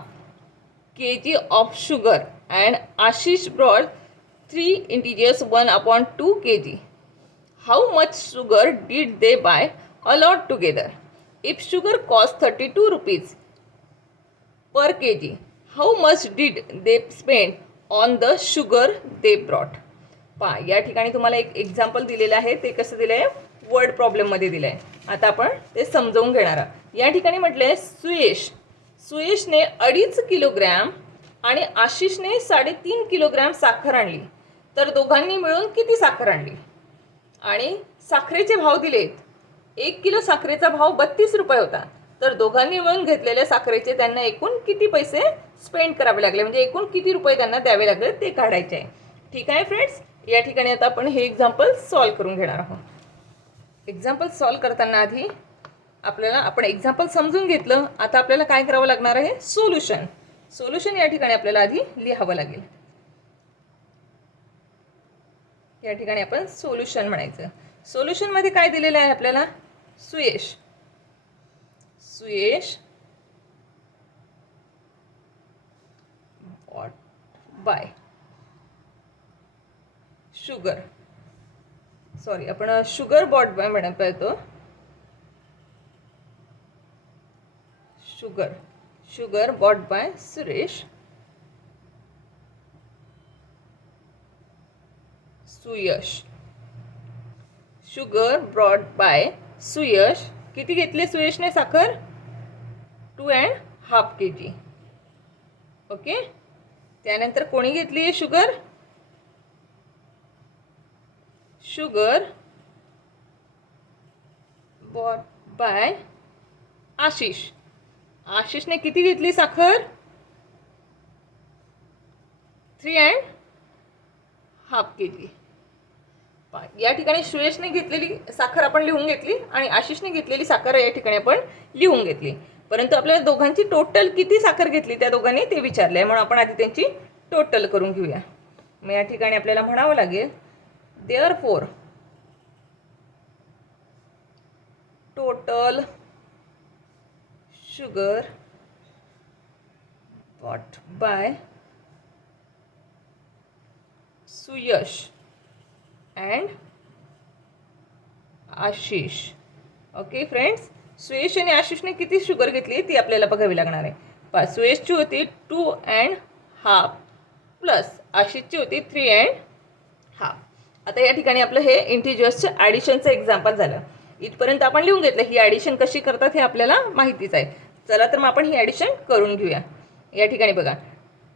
kg of sugar and Ashish brought 3 integers 1/2 kg. How much sugar did they buy all together? If sugar cost 32 rupees per kg, how much did they spend on the sugar they brought? पहा, या ठिकाणी तुम्हाला एक example दिलेलं आहे. ते कसं दिलं आहे, वर्ड प्रॉब्लेममध्ये दिलं आहे. आता आपण ते समजावून घेणार आहोत. या ठिकाणी म्हटलं आहे सुयशने 2.5 किलोग्रॅम आणि आशिषने 3.5 किलोग्रॅम साखर आणली. तर दोघांनी मिळून किती साखर आणली? आणि साखरेचे भाव दिलेत. 1 किलो साखरेचा भाव 32 रुपये होता. तर दोघांनी मिळून घेतलेल्या साखरेचे त्यांना एकूण किती पैसे स्पेंड करावे लागले, म्हणजे एकूण किती रुपये त्यांना द्यावे लागले ते काढायचे आहे. ठीक आहे फ्रेंड्स, या ठिकाणी आता आपण हे एक्झाम्पल सॉल्व करून घेणार आहोत. एक्झाम्पल सॉल्व करताना आधी आपण एक्झाम्पल समजून घेतलं. आता आपल्याला काय करावं लागणार आहे, सोल्युशन या ठिकाणी आपल्याला आधी लिहावं लागेल. या ठिकाणी आपण सोल्युशन म्हणायचं. सोल्युशनमध्ये काय दिलेलं आहे आपल्याला, सुयश बाय शुगर, सॉरी आपण शुगर बॉट बाय म्हणत पाहतो. Sugar bought by Suyash sugar brought by Suyash. किती घेतले सुयशने साखर? 2.5 kg. ओके, त्यानंतर कोणी घेतली आहे शुगर बॉट बाय आशिषने किती घेतली साखर? 3.5 kg. या ठिकाणी सुयशने घेतलेली साखर आपण लिहून घेतली आणि आशिषने घेतलेली साखर या ठिकाणी आपण लिहून घेतली. परंतु आपल्याला दोघांची टोटल किती साखर घेतली त्या दोघांनी ते विचारले, म्हणून आपण आधी त्यांची टोटल करून घेऊया. मग या ठिकाणी आपल्याला म्हणावं लागेल therefore total sugar bought by Suyash and Ashish. Okay friends, Suyash आणि आशिषने किती शुगर घेतली ती आपल्याला बघावी लागणार आहे. सुयशची होती 2.5 प्लस आशिषची होती 3.5. आता या ठिकाणी आपलं हे इंटिजर्सचं ॲडिशनचं एक्झाम्पल झालं. इथपर्यंत आपण लिहून घेतलं. ही ॲडिशन कशी करतात हे आपल्याला माहितीच आहे. चला तर मग आपण ही ॲडिशन करून घेऊया. या ठिकाणी बघा,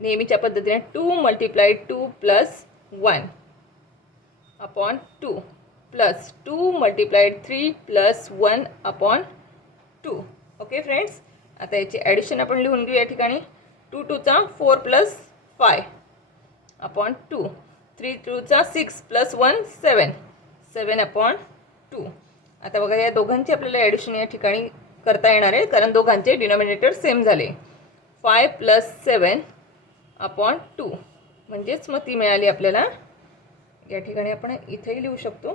नेहमीच्या पद्धतीने 2 × 2 + 1 अपॉन 2 प्लस 2 × 3 + 1/2. ओके फ्रेंड्स, आता याची ॲडिशन आपण लिहून घेऊ. या ठिकाणी 2 × 2 = 4 + 5 अपॉन 2, 3 × 2 = 6 + 1 7, 7/2. आता बघा, या दोघांची आपल्याला ॲडिशन या ठिकाणी करता येणार आहे कारण दोघांचे डिनॉमिनेटर सेम झाले. 5 + 7/2 म्हणजेच मग ती मिळाली आपल्याला. या ठिकाणी आपण इथेही लिहू शकतो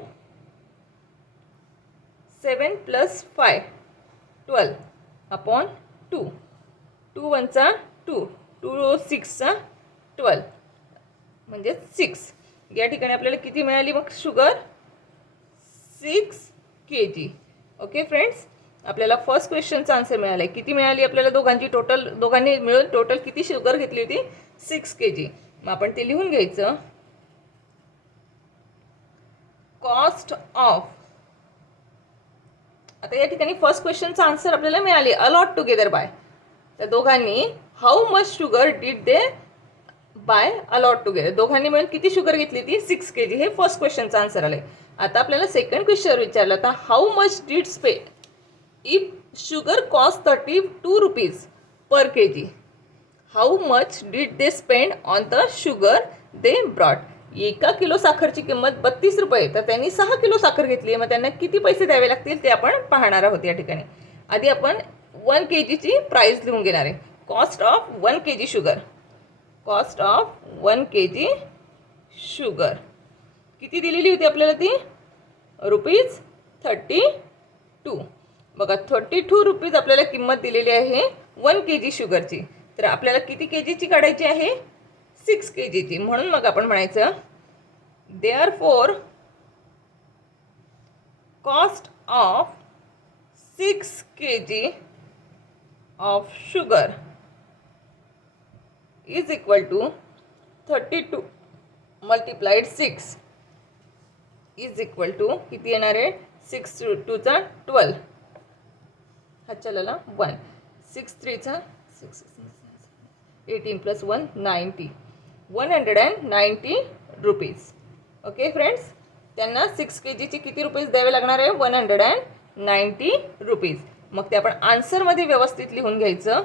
7 + 5 12/2. 2 × 1 = 2, 2 × 6 = 12 म्हणजे 6. या ठिकाणी आपल्याला किती मिळाली मग शुगर? 6 kg. ओके फ्रेंड्स, आपल्याला फर्स्ट क्वेश्चनचा आन्सर मिळाला आहे. किती मिळाली आपल्याला दोघांनी मिळून टोटल किती शुगर घेतली होती? 6 kg. मग आपण ते लिहून घ्यायचं. कॉस्ट ऑफ, आता या ठिकाणी फर्स्ट क्वेश्चनचा आन्सर आपल्याला मिळाले अलॉट टुगेदर बाय. त्या दोघांनी how much sugar did they buy altogether, दोघांनी मिळून किती शुगर घेतली ती? 6 kg. हे फर्स्ट क्वेश्चनचा आन्सर आले. आता आपल्याला सेकंड क्वेश्चन विचारला होता how much did spend if sugar cost 32 rupees per kg, how much did they spend on the sugar they brought. 1 kilo साखरची किंमत 32 रुपये, तर त्यांनी 6 किलो साखर घेतली आहे. मग त्यांना किती पैसे द्यावे लागतील ते आपण पाहणार आहोत या ठिकाणी. आधी आपण 1 kgची प्राईस लिहून घेणार आहे. Cost of 1 kg sugar. Cost of 1 kg sugar किती दिलेली होती आपल्याला ती? ₹32. बघा 32 रुपीज आपल्याला किंमत दिलेली आहे 1 kg शुगरची. तर आपल्याला किती kgची काढायची आहे? 6 kgची. म्हणून मग आपण म्हणायचं therefore cost of 6 kg of sugar is equal to 32 multiplied 6 is equal to किती येणार आहे? 6 2 चा 12. हा चला 1 6 3 चा 6 18 प्लस 1 90 190 रुपीज. ओके फ्रेंड्स, त्यांना 6 kgची किती रुपीज द्यावे लागणार आहे? 190 रुपीज. मग ते आपण आन्सरमध्ये व्यवस्थित लिहून घ्यायचं.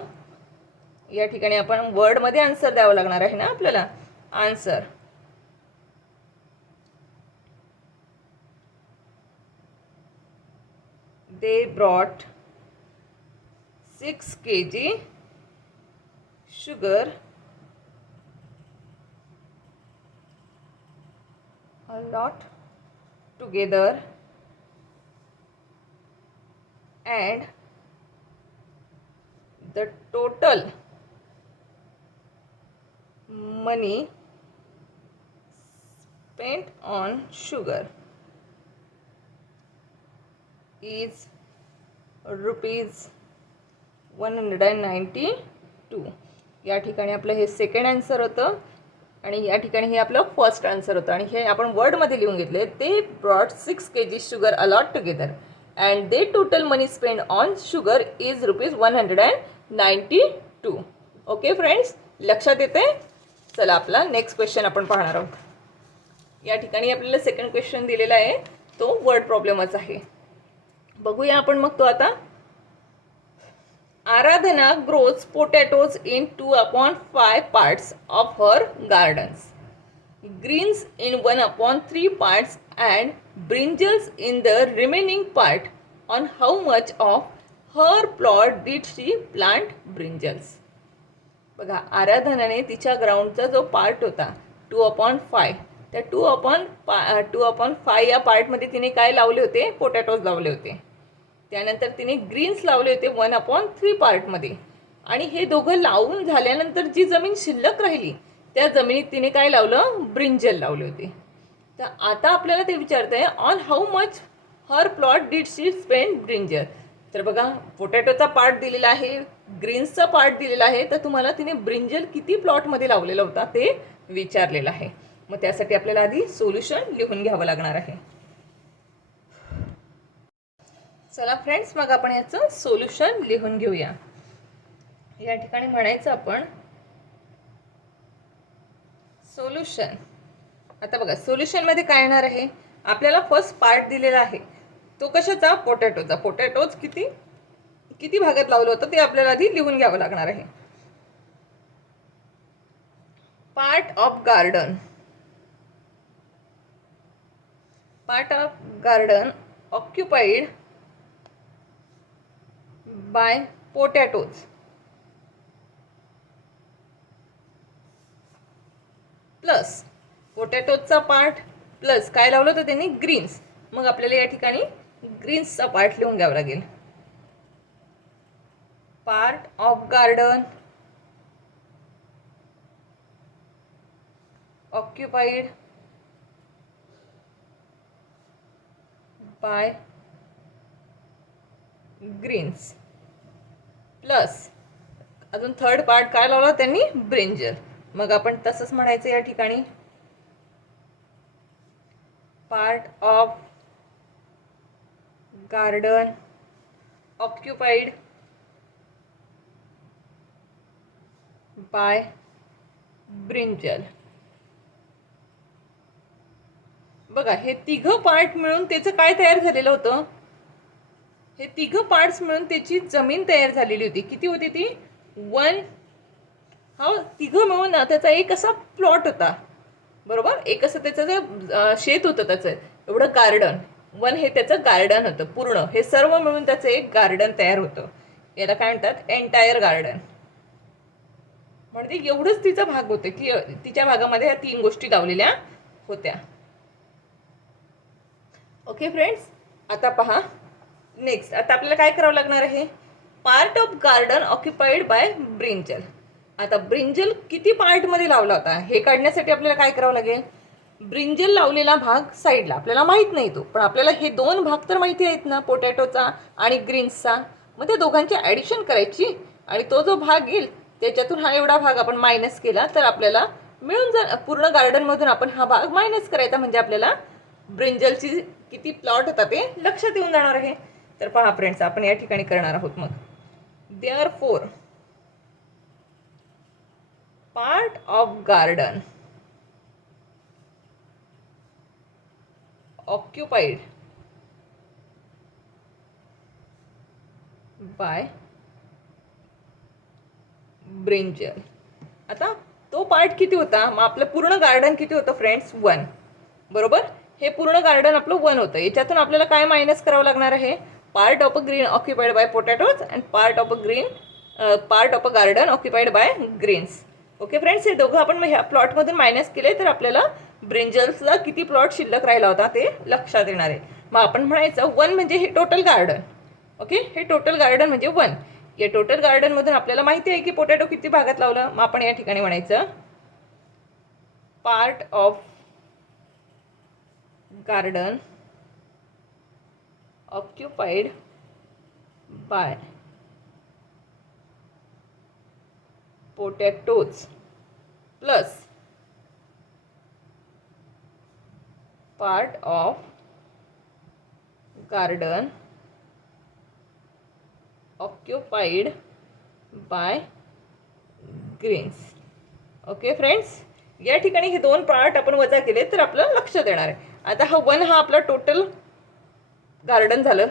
या ठिकाणी आपण वर्डमध्ये आन्सर द्यावं लागणार आहे ना आपल्याला. Answer they brought 6 kg sugar a lot together and the total money spent on sugar is ₹192. या ठिकाणी आपलं हे सेकंड आन्सर होतं आणि या ठिकाणी हे आपलं फर्स्ट आन्सर होतं. आणि हे आपण वर्डमध्ये लिहून घेतले. They brought 6 kg sugar altogether and they total money spend on sugar is ₹192. Okay friends, लक्षात येते? चला आपला नेक्स्ट क्वेश्चन आपण पाहणार आहोत. या ठिकाणी आपल्याला सेकंड क्वेश्चन दिलेला आहे, तो वर्ड प्रॉब्लेमच आहे. बघूया आपण मग तो आता. Aradhana grows potatoes in 2/5 parts of her gardens, greens in 1/3 parts and brinjals in the remaining part. On how much of her plot did she plant brinjals? बघा, आराधनाने तिच्या ग्राउंडचा जो पार्ट होता 2/5, त्या 2/5 या पार्टमध्ये तिने काय लावले होते? पोटॅटोज लावले होते. त्यानंतर तिने ग्रीन्स लावले होते 1/3 पार्टमध्ये. आणि हे दोघं लावून झाल्यानंतर जी जमीन शिल्लक राहिली त्या जमिनीत तिने काय लावलं? ब्रिंजल लावले होते. तर आता आपल्याला ते विचारतं आहे on how much her plot did she spend brinjal. तर बघा, पोटॅटोचा पार्ट दिलेला आहे, ग्रीन्सचा पार्ट दिलेला आहे, तर तुम्हाला तिने ब्रिंजल किती प्लॉटमध्ये लावलेला होता ते विचारलेलं आहे. मग त्यासाठी आपल्याला आधी सोल्युशन लिहून घ्यावं लागणार आहे. चला फ्रेंड्स, मग आपण याचं सोल्युशन लिहून घेऊया. या ठिकाणी म्हणायचं आपण सोल्युशन. आता बघा, सोल्युशनमध्ये काय येणार आहे? आपल्याला फर्स्ट पार्ट दिलेला आहे, तो कशाचा? पोटॅटोचा. पोटॅटोज किती भागात लावलं होतं ते आपल्याला आधी लिहून घ्यावं लागणार आहे. Part of garden. Part of garden occupied by potatoes plus पोटॅटोचा पार्ट प्लस काय लावलं होतं त्यांनी? ग्रीन्स. मग आपल्याला या ठिकाणी ग्रीन्सचा पार्ट लिहून घ्यावा लागेल. Part of garden occupied by greens plus अजून थर्ड पार्ट काय लावला त्यांनी? ब्रिंजल. मग आपण तसंच म्हणायचं या ठिकाणी part of garden occupied bye brinjal. बघा, हे तिघं पार्ट मिळून त्याचं काय तयार झालेलं होतं? हे तिघं पार्ट्स मिळून त्याची जमीन तयार झालेली होती. किती होती ती? 1. हा, तिघं मिळून त्याचा एक असा प्लॉट होता. बरोबर. एक असं त्याचं जे शेत होतं त्याचं एवढं गार्डन, वन हे त्याचं गार्डन होतं पूर्ण, हे सर्व मिळून त्याचं एक गार्डन तयार होतं. याला काय म्हणतात, एंटायर गार्डन. म्हणजे एवढंच तिचा भाग होतं की तिच्या भागामध्ये ह्या 3 गोष्टी लावलेल्या होत्या. ओके फ्रेंड्स, आता पहा नेक्स्ट. आता आपल्याला काय करावं लागणार आहे, part of garden occupied bye brinjal. आता ब्रिंजल किती पार्टमध्ये लावला होता हे काढण्यासाठी आपल्याला काय करावं लागेल, ब्रिंजल लावलेला भाग साईडला आपल्याला माहीत नाही तो, पण आपल्याला हे 2 भाग तर माहिती आहेत ना, पोटॅटोचा आणि ग्रीन्सचा. मग त्या दोघांची ॲडिशन करायची आणि तो जो भाग येईल त्याच्यातून हा एवढा भाग आपण मायनस केला तर आपल्याला मिळून जा, पूर्ण गार्डनमधून आपण हा भाग मायनस करायचा, म्हणजे आपल्याला ब्रिंजलची किती प्लॉट होता ते लक्षात येऊन जाणार आहे. तर पहा फ्रेंड्स, आपण या ठिकाणी करणार आहोत. मग therefore part of garden occupied bye brinjal. आता तो पार्ट किती होता, मग आपलं पूर्ण गार्डन किती होतं फ्रेंड्स, 1. बरोबर. हे पूर्ण गार्डन आपलं 1 होतं. याच्यातून आपल्याला काय मायनस करावं लागणार आहे, part of a green occupied by potatoes and part of a garden occupied by greens. Okay friends, हे दोघं आपण ह्या प्लॉटमधून मायनस केले तर आपल्याला ब्रिंजल्सला किती प्लॉट शिल्लक राहिला होता ते लक्षात येणार आहे. मग आपण म्हणायचं 1 म्हणजे हे टोटल गार्डन. ओके, हे टोटल गार्डन म्हणजे 1. या टोटल गार्डनमधून आपल्याला माहिती आहे की पोटॅटो किती भागात लावलं. मग आपण या ठिकाणी म्हणायचं part of garden occupied by potatoes plus part of garden occupied by greens. Okay friends, या ठिकाणी हे 2 पार्ट आपण वजा केले तर आपलं लक्षात येणार आहे. आता हा 1 हा आपला टोटल गार्डन झालं.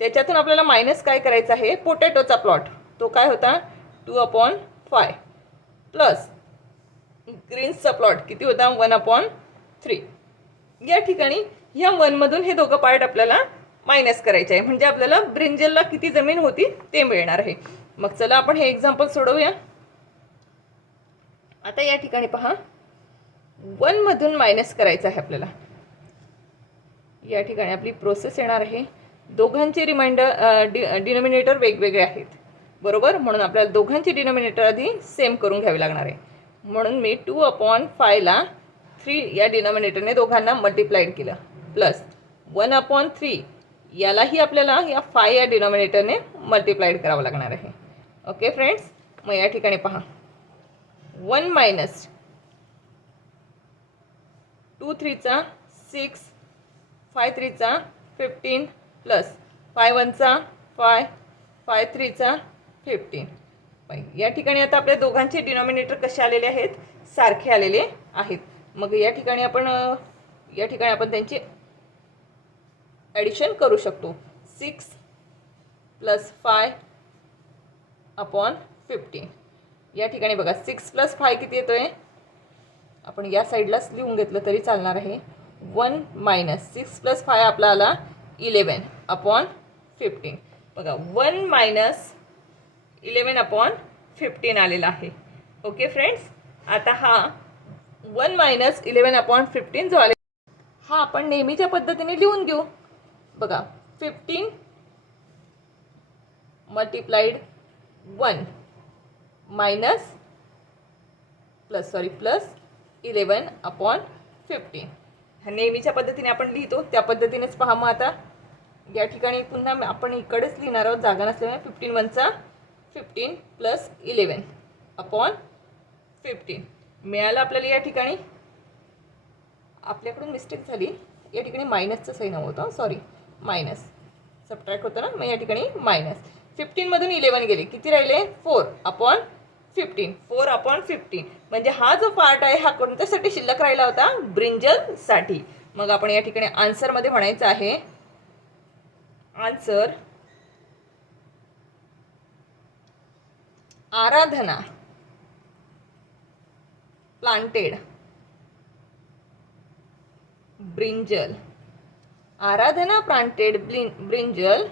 त्याच्यातून आपल्याला मायनस काय करायचं आहे, पोटॅटोचा प्लॉट. तो काय होता 2/5 प्लस ग्रीन्सचा प्लॉट किती होता 1/3. या ठिकाणी ह्या 1 मधून हे दोघं पार्ट आपल्याला मायनस करायचे आहे, म्हणजे आपल्याला ब्रिंजलला किती जमीन होती ते मिळणार आहे. मग चला आपण हे एक्झाम्पल सोडवूया. आता या ठिकाणी पहा 1 मधून मायनस करायचं आहे आपल्याला. या ठिकाणी आपली प्रोसेस येणार आहे. दोघांचे डिनोमिनेटर वेगवेगळे आहेत. बरोबर, म्हणून आपल्याला दोघांचे डिनोमिनेटर आधी सेम करून घ्यावे लागणार आहे. म्हणून मी 2/5 ला 3 या डिनोमिनेटरने दोघांना मल्टिप्लाइड केलं प्लस 1/3 यालाही आपल्याला या 5 या डिनोमिनेटरने मल्टिप्लाइड करावं लागणार आहे. ओके फ्रेंड्स, मग या ठिकाणी पहा 1 मायनस 2 3 6 5 3 15 प्लस 5 1 5 5 3 15. या ठिकाणी आता आपल्या दोघांचे डिनॉमिनेटर कसे आलेले आहेत, सारखे आलेले आहेत. मग या ठिकाणी आपण त्यांची ॲडिशन करू शकतो. 6 प्लस 5/15. या ठिकाणी बघा 6 प्लस 5 किती येतोय, आपण या साईडलाच लिहून घेतलं तरी चालणार आहे. 1 मायनस 6 प्लस 5 आपला आला 11/15. बघा 1 मायनस 11/15 आलेला आहे. ओके फ्रेंड्स, आता हा 1 मायनस 11/15 जो आले हा आपण नेहमीच्या पद्धतीने लिहून घेऊ. बघा 15 मल्टिप्लाइड 1 मायनस प्लस 11/15. ह्या नेहमीच्या पद्धतीने आपण लिहितो त्या पद्धतीनेच पहा. मग आता या ठिकाणी पुन्हा आपण इकडेच लिहिणार आहोत, जागा नसल्यामुळे 15 1 15 प्लस 11/15 मिळालं आपल्याला. या ठिकाणी आपल्याकडून मिस्टेक झाली, या ठिकाणी मायनसचं सही नव्हतं, सॉरी, मायनस सबट्रॅक्ट होतं ना. मग या ठिकाणी मायनस 15 मधून 11 गेले, किती राहिले 4/15. 4/15 म्हणजे हा जो पार्ट आहे हा कोणत्यासाठी शिल्लक राहिला होता, ब्रिंजलसाठी. मग आपण या ठिकाणी आन्सरमध्ये म्हणायचं आहे answer Aradhana planted brinjal. Aradhana planted brinjal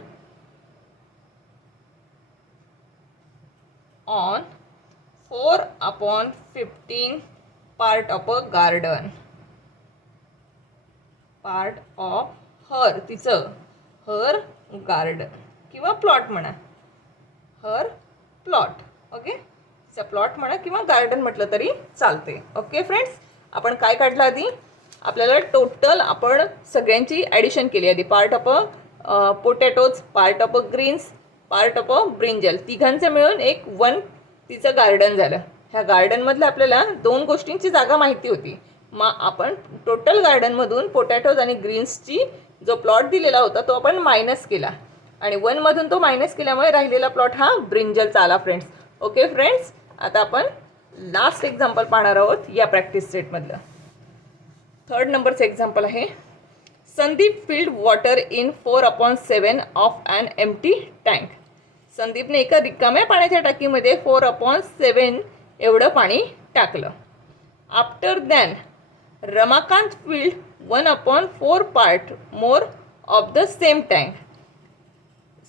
on 4/15 part of a garden. Part of her, तिचं हर गार्डन किंवा प्लॉट म्हणा, हर प्लॉट. ओके, तिचा प्लॉट म्हणा किंवा गार्डन म्हटलं तरी चालते. ओके फ्रेंड्स, आपण काय काढलं आधी, आपल्याला टोटल आपण सगळ्यांची ॲडिशन केली आधी. Part of a potatoes, part of a greens, part of a brinjal, तिघांचं मिळून एक वन तिचं गार्डन झालं. ह्या गार्डनमधलं आपल्याला 2 गोष्टींची जागा माहिती होती. मग आपण टोटल गार्डनमधून पोटॅटोज आणि ग्रीन्सची जो प्लॉट दिलेला होता तो आपण मायनस केला आणि 1मधून तो मायनस केल्यामुळे राहिलेला प्लॉट हा ब्रिंजलचा आला फ्रेंड्स. ओके फ्रेंड्स, आता आपण लास्ट एक्झाम्पल पाहणार आहोत या प्रॅक्टिस सेटमधलं. 3rd नंबरचं एक्झाम्पल आहे, Sandeep filled water in 4/7 of an empty tank. संदीपने एका रिकाम्या पाण्याच्या टाकीमध्ये 4/7 एवढं पाणी टाकलं. After than Ramakant filled 1/4 part more of the same tank.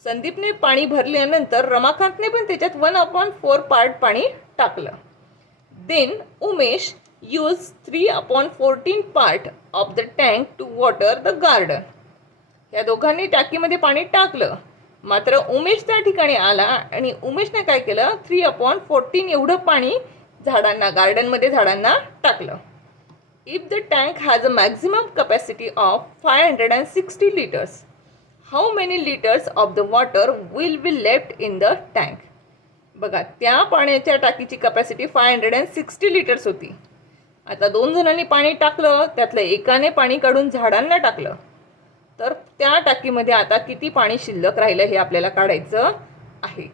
संदीपने पाणी भरल्यानंतर रमाकांतने पण त्याच्यात 1/4 पार्ट पाणी टाकलं. Then Umesh use 3/14 part of the tank to water the garden. या दोघांनी टाकीमध्ये पाणी टाकलं, मात्र उमेश त्या ठिकाणी आला आणि उमेशने काय केलं, 3/14 एवढं पाणी झाडांना, गार्डनमध्ये झाडांना टाकलं. If the tank has a maximum capacity of 560 litres, how many litres of the water will be left in the tank. बघा, त्या पाण्याच्या टाकीची कॅपॅसिटी 560 लिटर्स होती. आता 2 जणांनी पाणी टाकलं, त्यातलं एकाने पाणी काढून झाडांना टाकलं, तर त्या टाकीमध्ये आता किती पाणी शिल्लक राहिलं हे आपल्याला काढायचं आहे.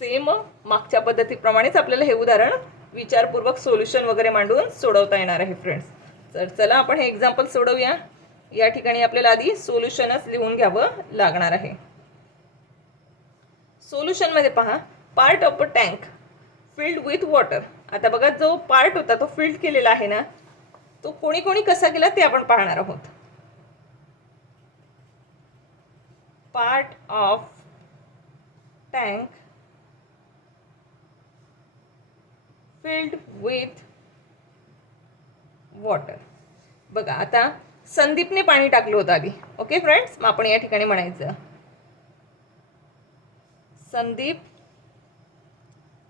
सेम मागच्या पद्धतीप्रमाणेच आपल्याला हे उदाहरण विचारपूर्वक सोल्युशन वगैरे मांडून सोडवता येणार आहे फ्रेंड्स. तर चला आपण हे एक्झाम्पल सोडवूया. या ठिकाणी आपल्याला आधी सोल्युशनच लिहून घ्यावं लागणार आहे. सोल्युशनमध्ये पहा, part of a tank filled with water. आता बघा, जो पार्ट होता तो फिल्ड केलेला आहे ना, तो कोणी कोणी कसा केला ते आपण पाहणार आहोत. Part of tank filled with water. बघा, आता संदीपने पाणी टाकलं होतं आधी. ओके फ्रेंड्स, मग आपण या ठिकाणी म्हणायचं संदीप,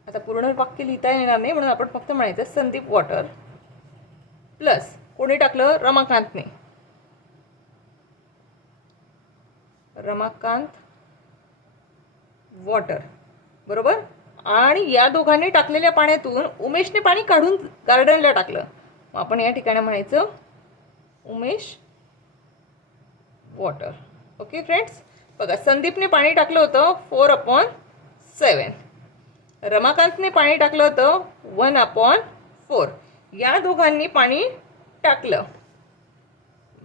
आता पूर्ण वाक्य लिहिता येणार नाही म्हणून आपण फक्त म्हणायचं संदीप वॉटर प्लस कोणी टाकलं, रमाकांतने, रमाकांत वॉटर, बरोबर. आणि या दोघांनी टाकलेल्या पाण्यातून उमेशने पाणी काढून गार्डनला टाकलं. मग आपण या ठिकाणी म्हणायचं उमेश वॉटर. ओके फ्रेंड्स, बघा, संदीपने पाणी टाकलं होतं 4/7, रमाकांतने पाणी टाकलं होतं 1/4. या दोघांनी पाणी टाकलं,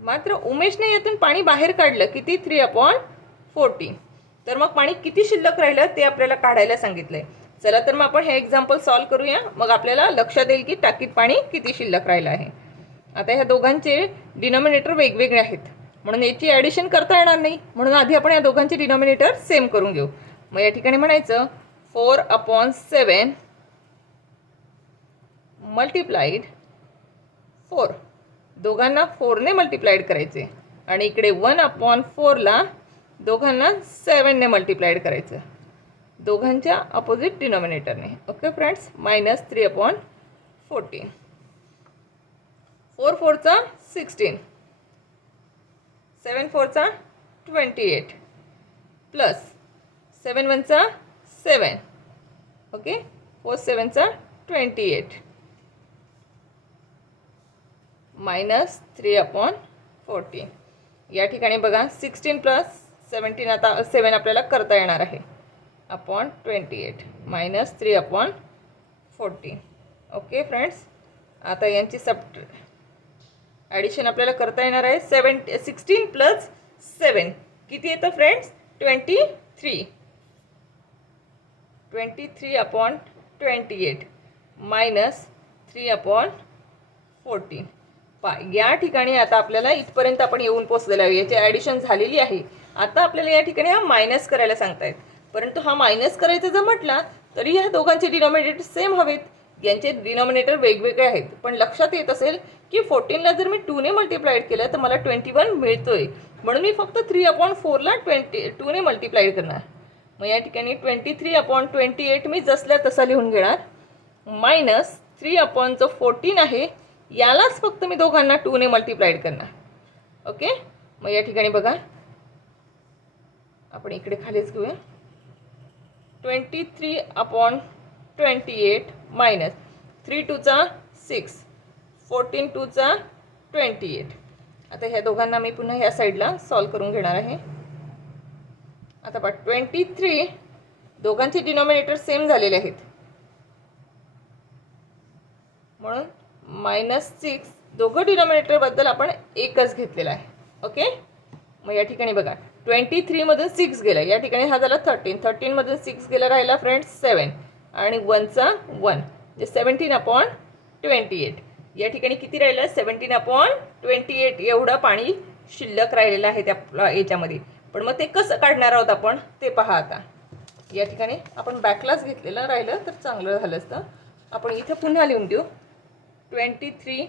मात्र उमेशने यातून पाणी बाहेर काढलं, किती, 3/14. तर मग पाणी किती शिल्लक राहिलं ते आपल्याला काढायला सांगितलंय. चला तर मग आपण हे एक्झाम्पल सॉल्व करूया. मग आपल्याला लक्षात येईल की टाकीत पाणी किती शिल्लक राहिलं आहे. आता ह्या दोघांचे डिनॉमिनेटर वेगवेगळे आहेत म्हणून याची ॲडिशन करता येणार नाही, म्हणून आधी आपण या दोघांचे डिनॉमिनेटर सेम करून घेऊ. मग या ठिकाणी म्हणायचं 4/7 मल्टिप्लाइड 4. दोघांना 4ने मल्टिप्लाइड करायचे आणि इकडे 1/4ला दोघांना 7ने मल्टिप्लाइड करायचं, दोघांच्या अपोजिट डिनॉमिनेटरने. Okay friends, -3/14. 4 4 16, 7 4 28 प्लस 7 1 7. ओके, 4 7 28 -3/14. या ठिकाणी बघा, 16 प्लस 17, आता 7 आपल्याला करता येणार आहे, /28 -3/14. ओके फ्रेंड्स, आता यांची ॲडिशन आपल्याला करता येणार आहे. 16 प्लस 7 किती येतं फ्रेंड्स, 23. 23/28 -3/14. या ठिकाणी आता आपल्याला इथपर्यंत आपण येऊन पोहोचलेलो आहे, याची ॲडिशन झालेली आहे. आता आपल्याला या ठिकाणी हा मायनस करायला सांगतायत, परंतु हा मायनस करायचा जर म्हटला तरी ह्या दोघांचे डिनॉमिनेटर सेम हवेत. यांचे डिनॉमिनेटर वेगवेगळे आहेत, पण लक्षात येत असेल की 14ला जर मी 2ने मल्टिप्लाइड केलं तर मला 21 मिळतोय, म्हणून मी फक्त 3/4ला 2ने मल्टिप्लाइड करणार. मग या ठिकाणी 23/28 मी जसल्या तसा लिहून घेणार, मायनस 3/14 आहे, यालाच फक्त मी दोघांना 2ने मल्टिप्लाइड करणार. ओके, मग या ठिकाणी बघा आपण इकडे खालीच घेऊया. 23/28 मायनस 3 2 6, 14 2 28. आता ह्या दोघांना मी पुन्हा ह्या साईडला सॉल्व करून घेणार आहे. आता पहा 23, दोघांचे डिनॉमिनेटर सेम झालेले आहेत, म्हणून -6, दोघं डिनॉमिनेटरबद्दल आपण एकच घेतलेला आहे. ओके, मग या ठिकाणी बघा 23मधून 6 गेलं, या ठिकाणी हा झाला 13मधून 6 गेला, राहिला फ्रेंड्स 7 आणि 1चा 1 म्हणजे 17/28. या ठिकाणी किती राहिलं? 17/28 एवढं पाणी शिल्लक राहिलेलं आहे त्या याच्यामध्ये. पण मग ते कसं काढणार आहोत आपण ते पहा. आता या ठिकाणी आपण बॅकलाच घेतलेलं राहिलं तर चांगलं झालं असतं. आपण इथं पुन्हा लिहून देऊ 23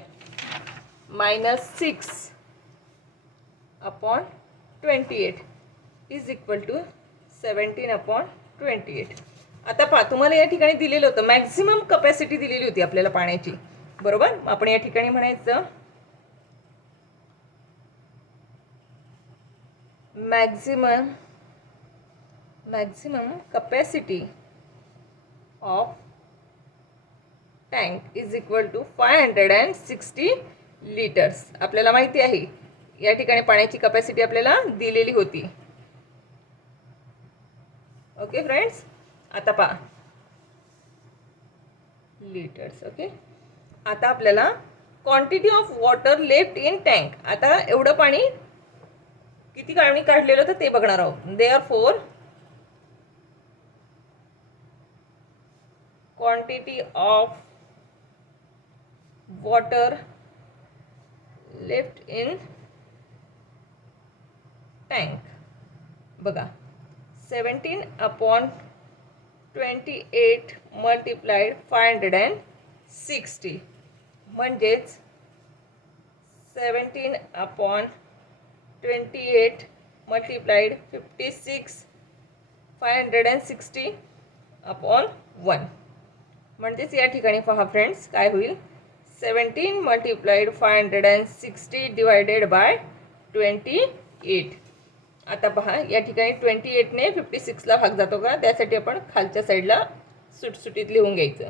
- 6/28 इज इक्वल टू 17/28. आता पहा, तुम्हाला या ठिकाणी दिलेलं होतं मॅक्झिमम कपॅसिटी दिलेली होती आपल्याला पाण्याची, बरोबर. आपण या ठिकाणी म्हणायचं maximum capacity of tank is equal to 560 litres. आपल्याला माहिती आहे या ठिकाणी पाण्याची कपॅसिटी आपल्याला दिलेली होती. ओके फ्रेंड्स, आता पहा लिटर्स. ओके, आता आपल्याला quantity of water left in tank, आता एवढं पाणी किती काळ मी काढलेलं होतं ते बघणार आहोत. Therefore quantity of water left in tank बघा 17/28 मल्टिप्लाइड 560 म्हणजेच 17/28 मल्टिप्लाइड 56 560/1. म्हणजेच या ठिकाणी पहा फ्रेंड्स काय होईल, 17 मल्टिप्लाइड 560 डिवायडेड बाय 28. आता पहा या ठिकाणी 28ने 56ला भाग जातो का, त्यासाठी आपण खालच्या साईडला सुटसुटीत लिहून घ्यायचं.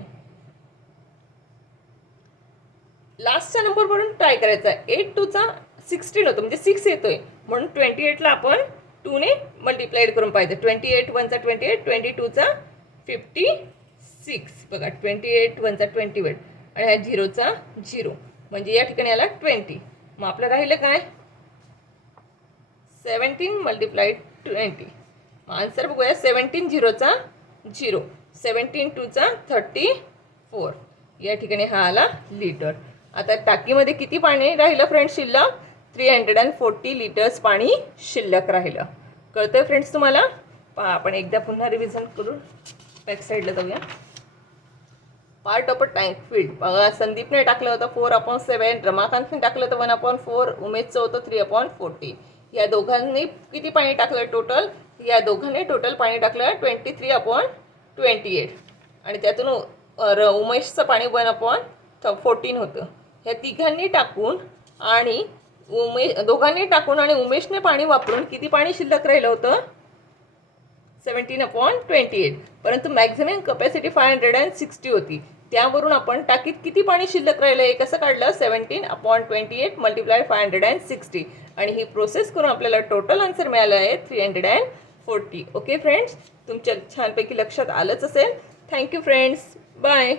लास्टच्या नंबरवरून ट्राय करायचा. 8 2 16 होतं म्हणजे 6 येतोय, म्हणून 28ला आपण 2ने मल्टिप्लाइड करून पाहिजे. 28 1 28, 22 56 बघा 28 1 28 आणि ह्या 0 0 म्हणजे या ठिकाणी आला 20. मग आपलं राहिलं काय 17 मल्टिप्लाइड 20. मग आन्सर बघूया 17 0 0, 17 2 34. या ठिकाणी हा आला लिटर. आता टाकीमध्ये किती पाणी राहिलं फ्रेंड्स शिल्लक? 340 लिटर्स पाणी शिल्लक राहिलं. कळतंय फ्रेंड्स तुम्हाला? पहा आपण एकदा पुन्हा रिव्हिजन करून बॅक साईडला जाऊया. Part of a tank field बघा, संदीपने टाकलं होतं 4/7, रमाकांतने टाकलं होतं 1/4, उमेशचं होतं 3/40. या दोघांनी किती पाणी टाकलं टोटल? या दोघांनी टोटल पाणी टाकलं 23/28 आणि त्यातून उमेशचं पाणी 1/14 होतं. ह्या तिघांनी टाकून आणि दोघांनी टाकून आणि उमेशने पाणी वापरून किती पाणी शिल्लक राहिलं होतं? 17/28. परंतु मॅक्झिमम कपॅसिटी 560 होती. त्यावरून आपण टाकीत किती पाणी शिल्लक राहिलं हे कसं काढलं? 17/28 मल्टिप्लाइड 560 आणि ही प्रोसेस करून आपल्याला टोटल आन्सर मिळालं आहे 340. ओके फ्रेंड्स, तुमच्या छानपैकी लक्षात आलंच असेल. Thank you friends, bye.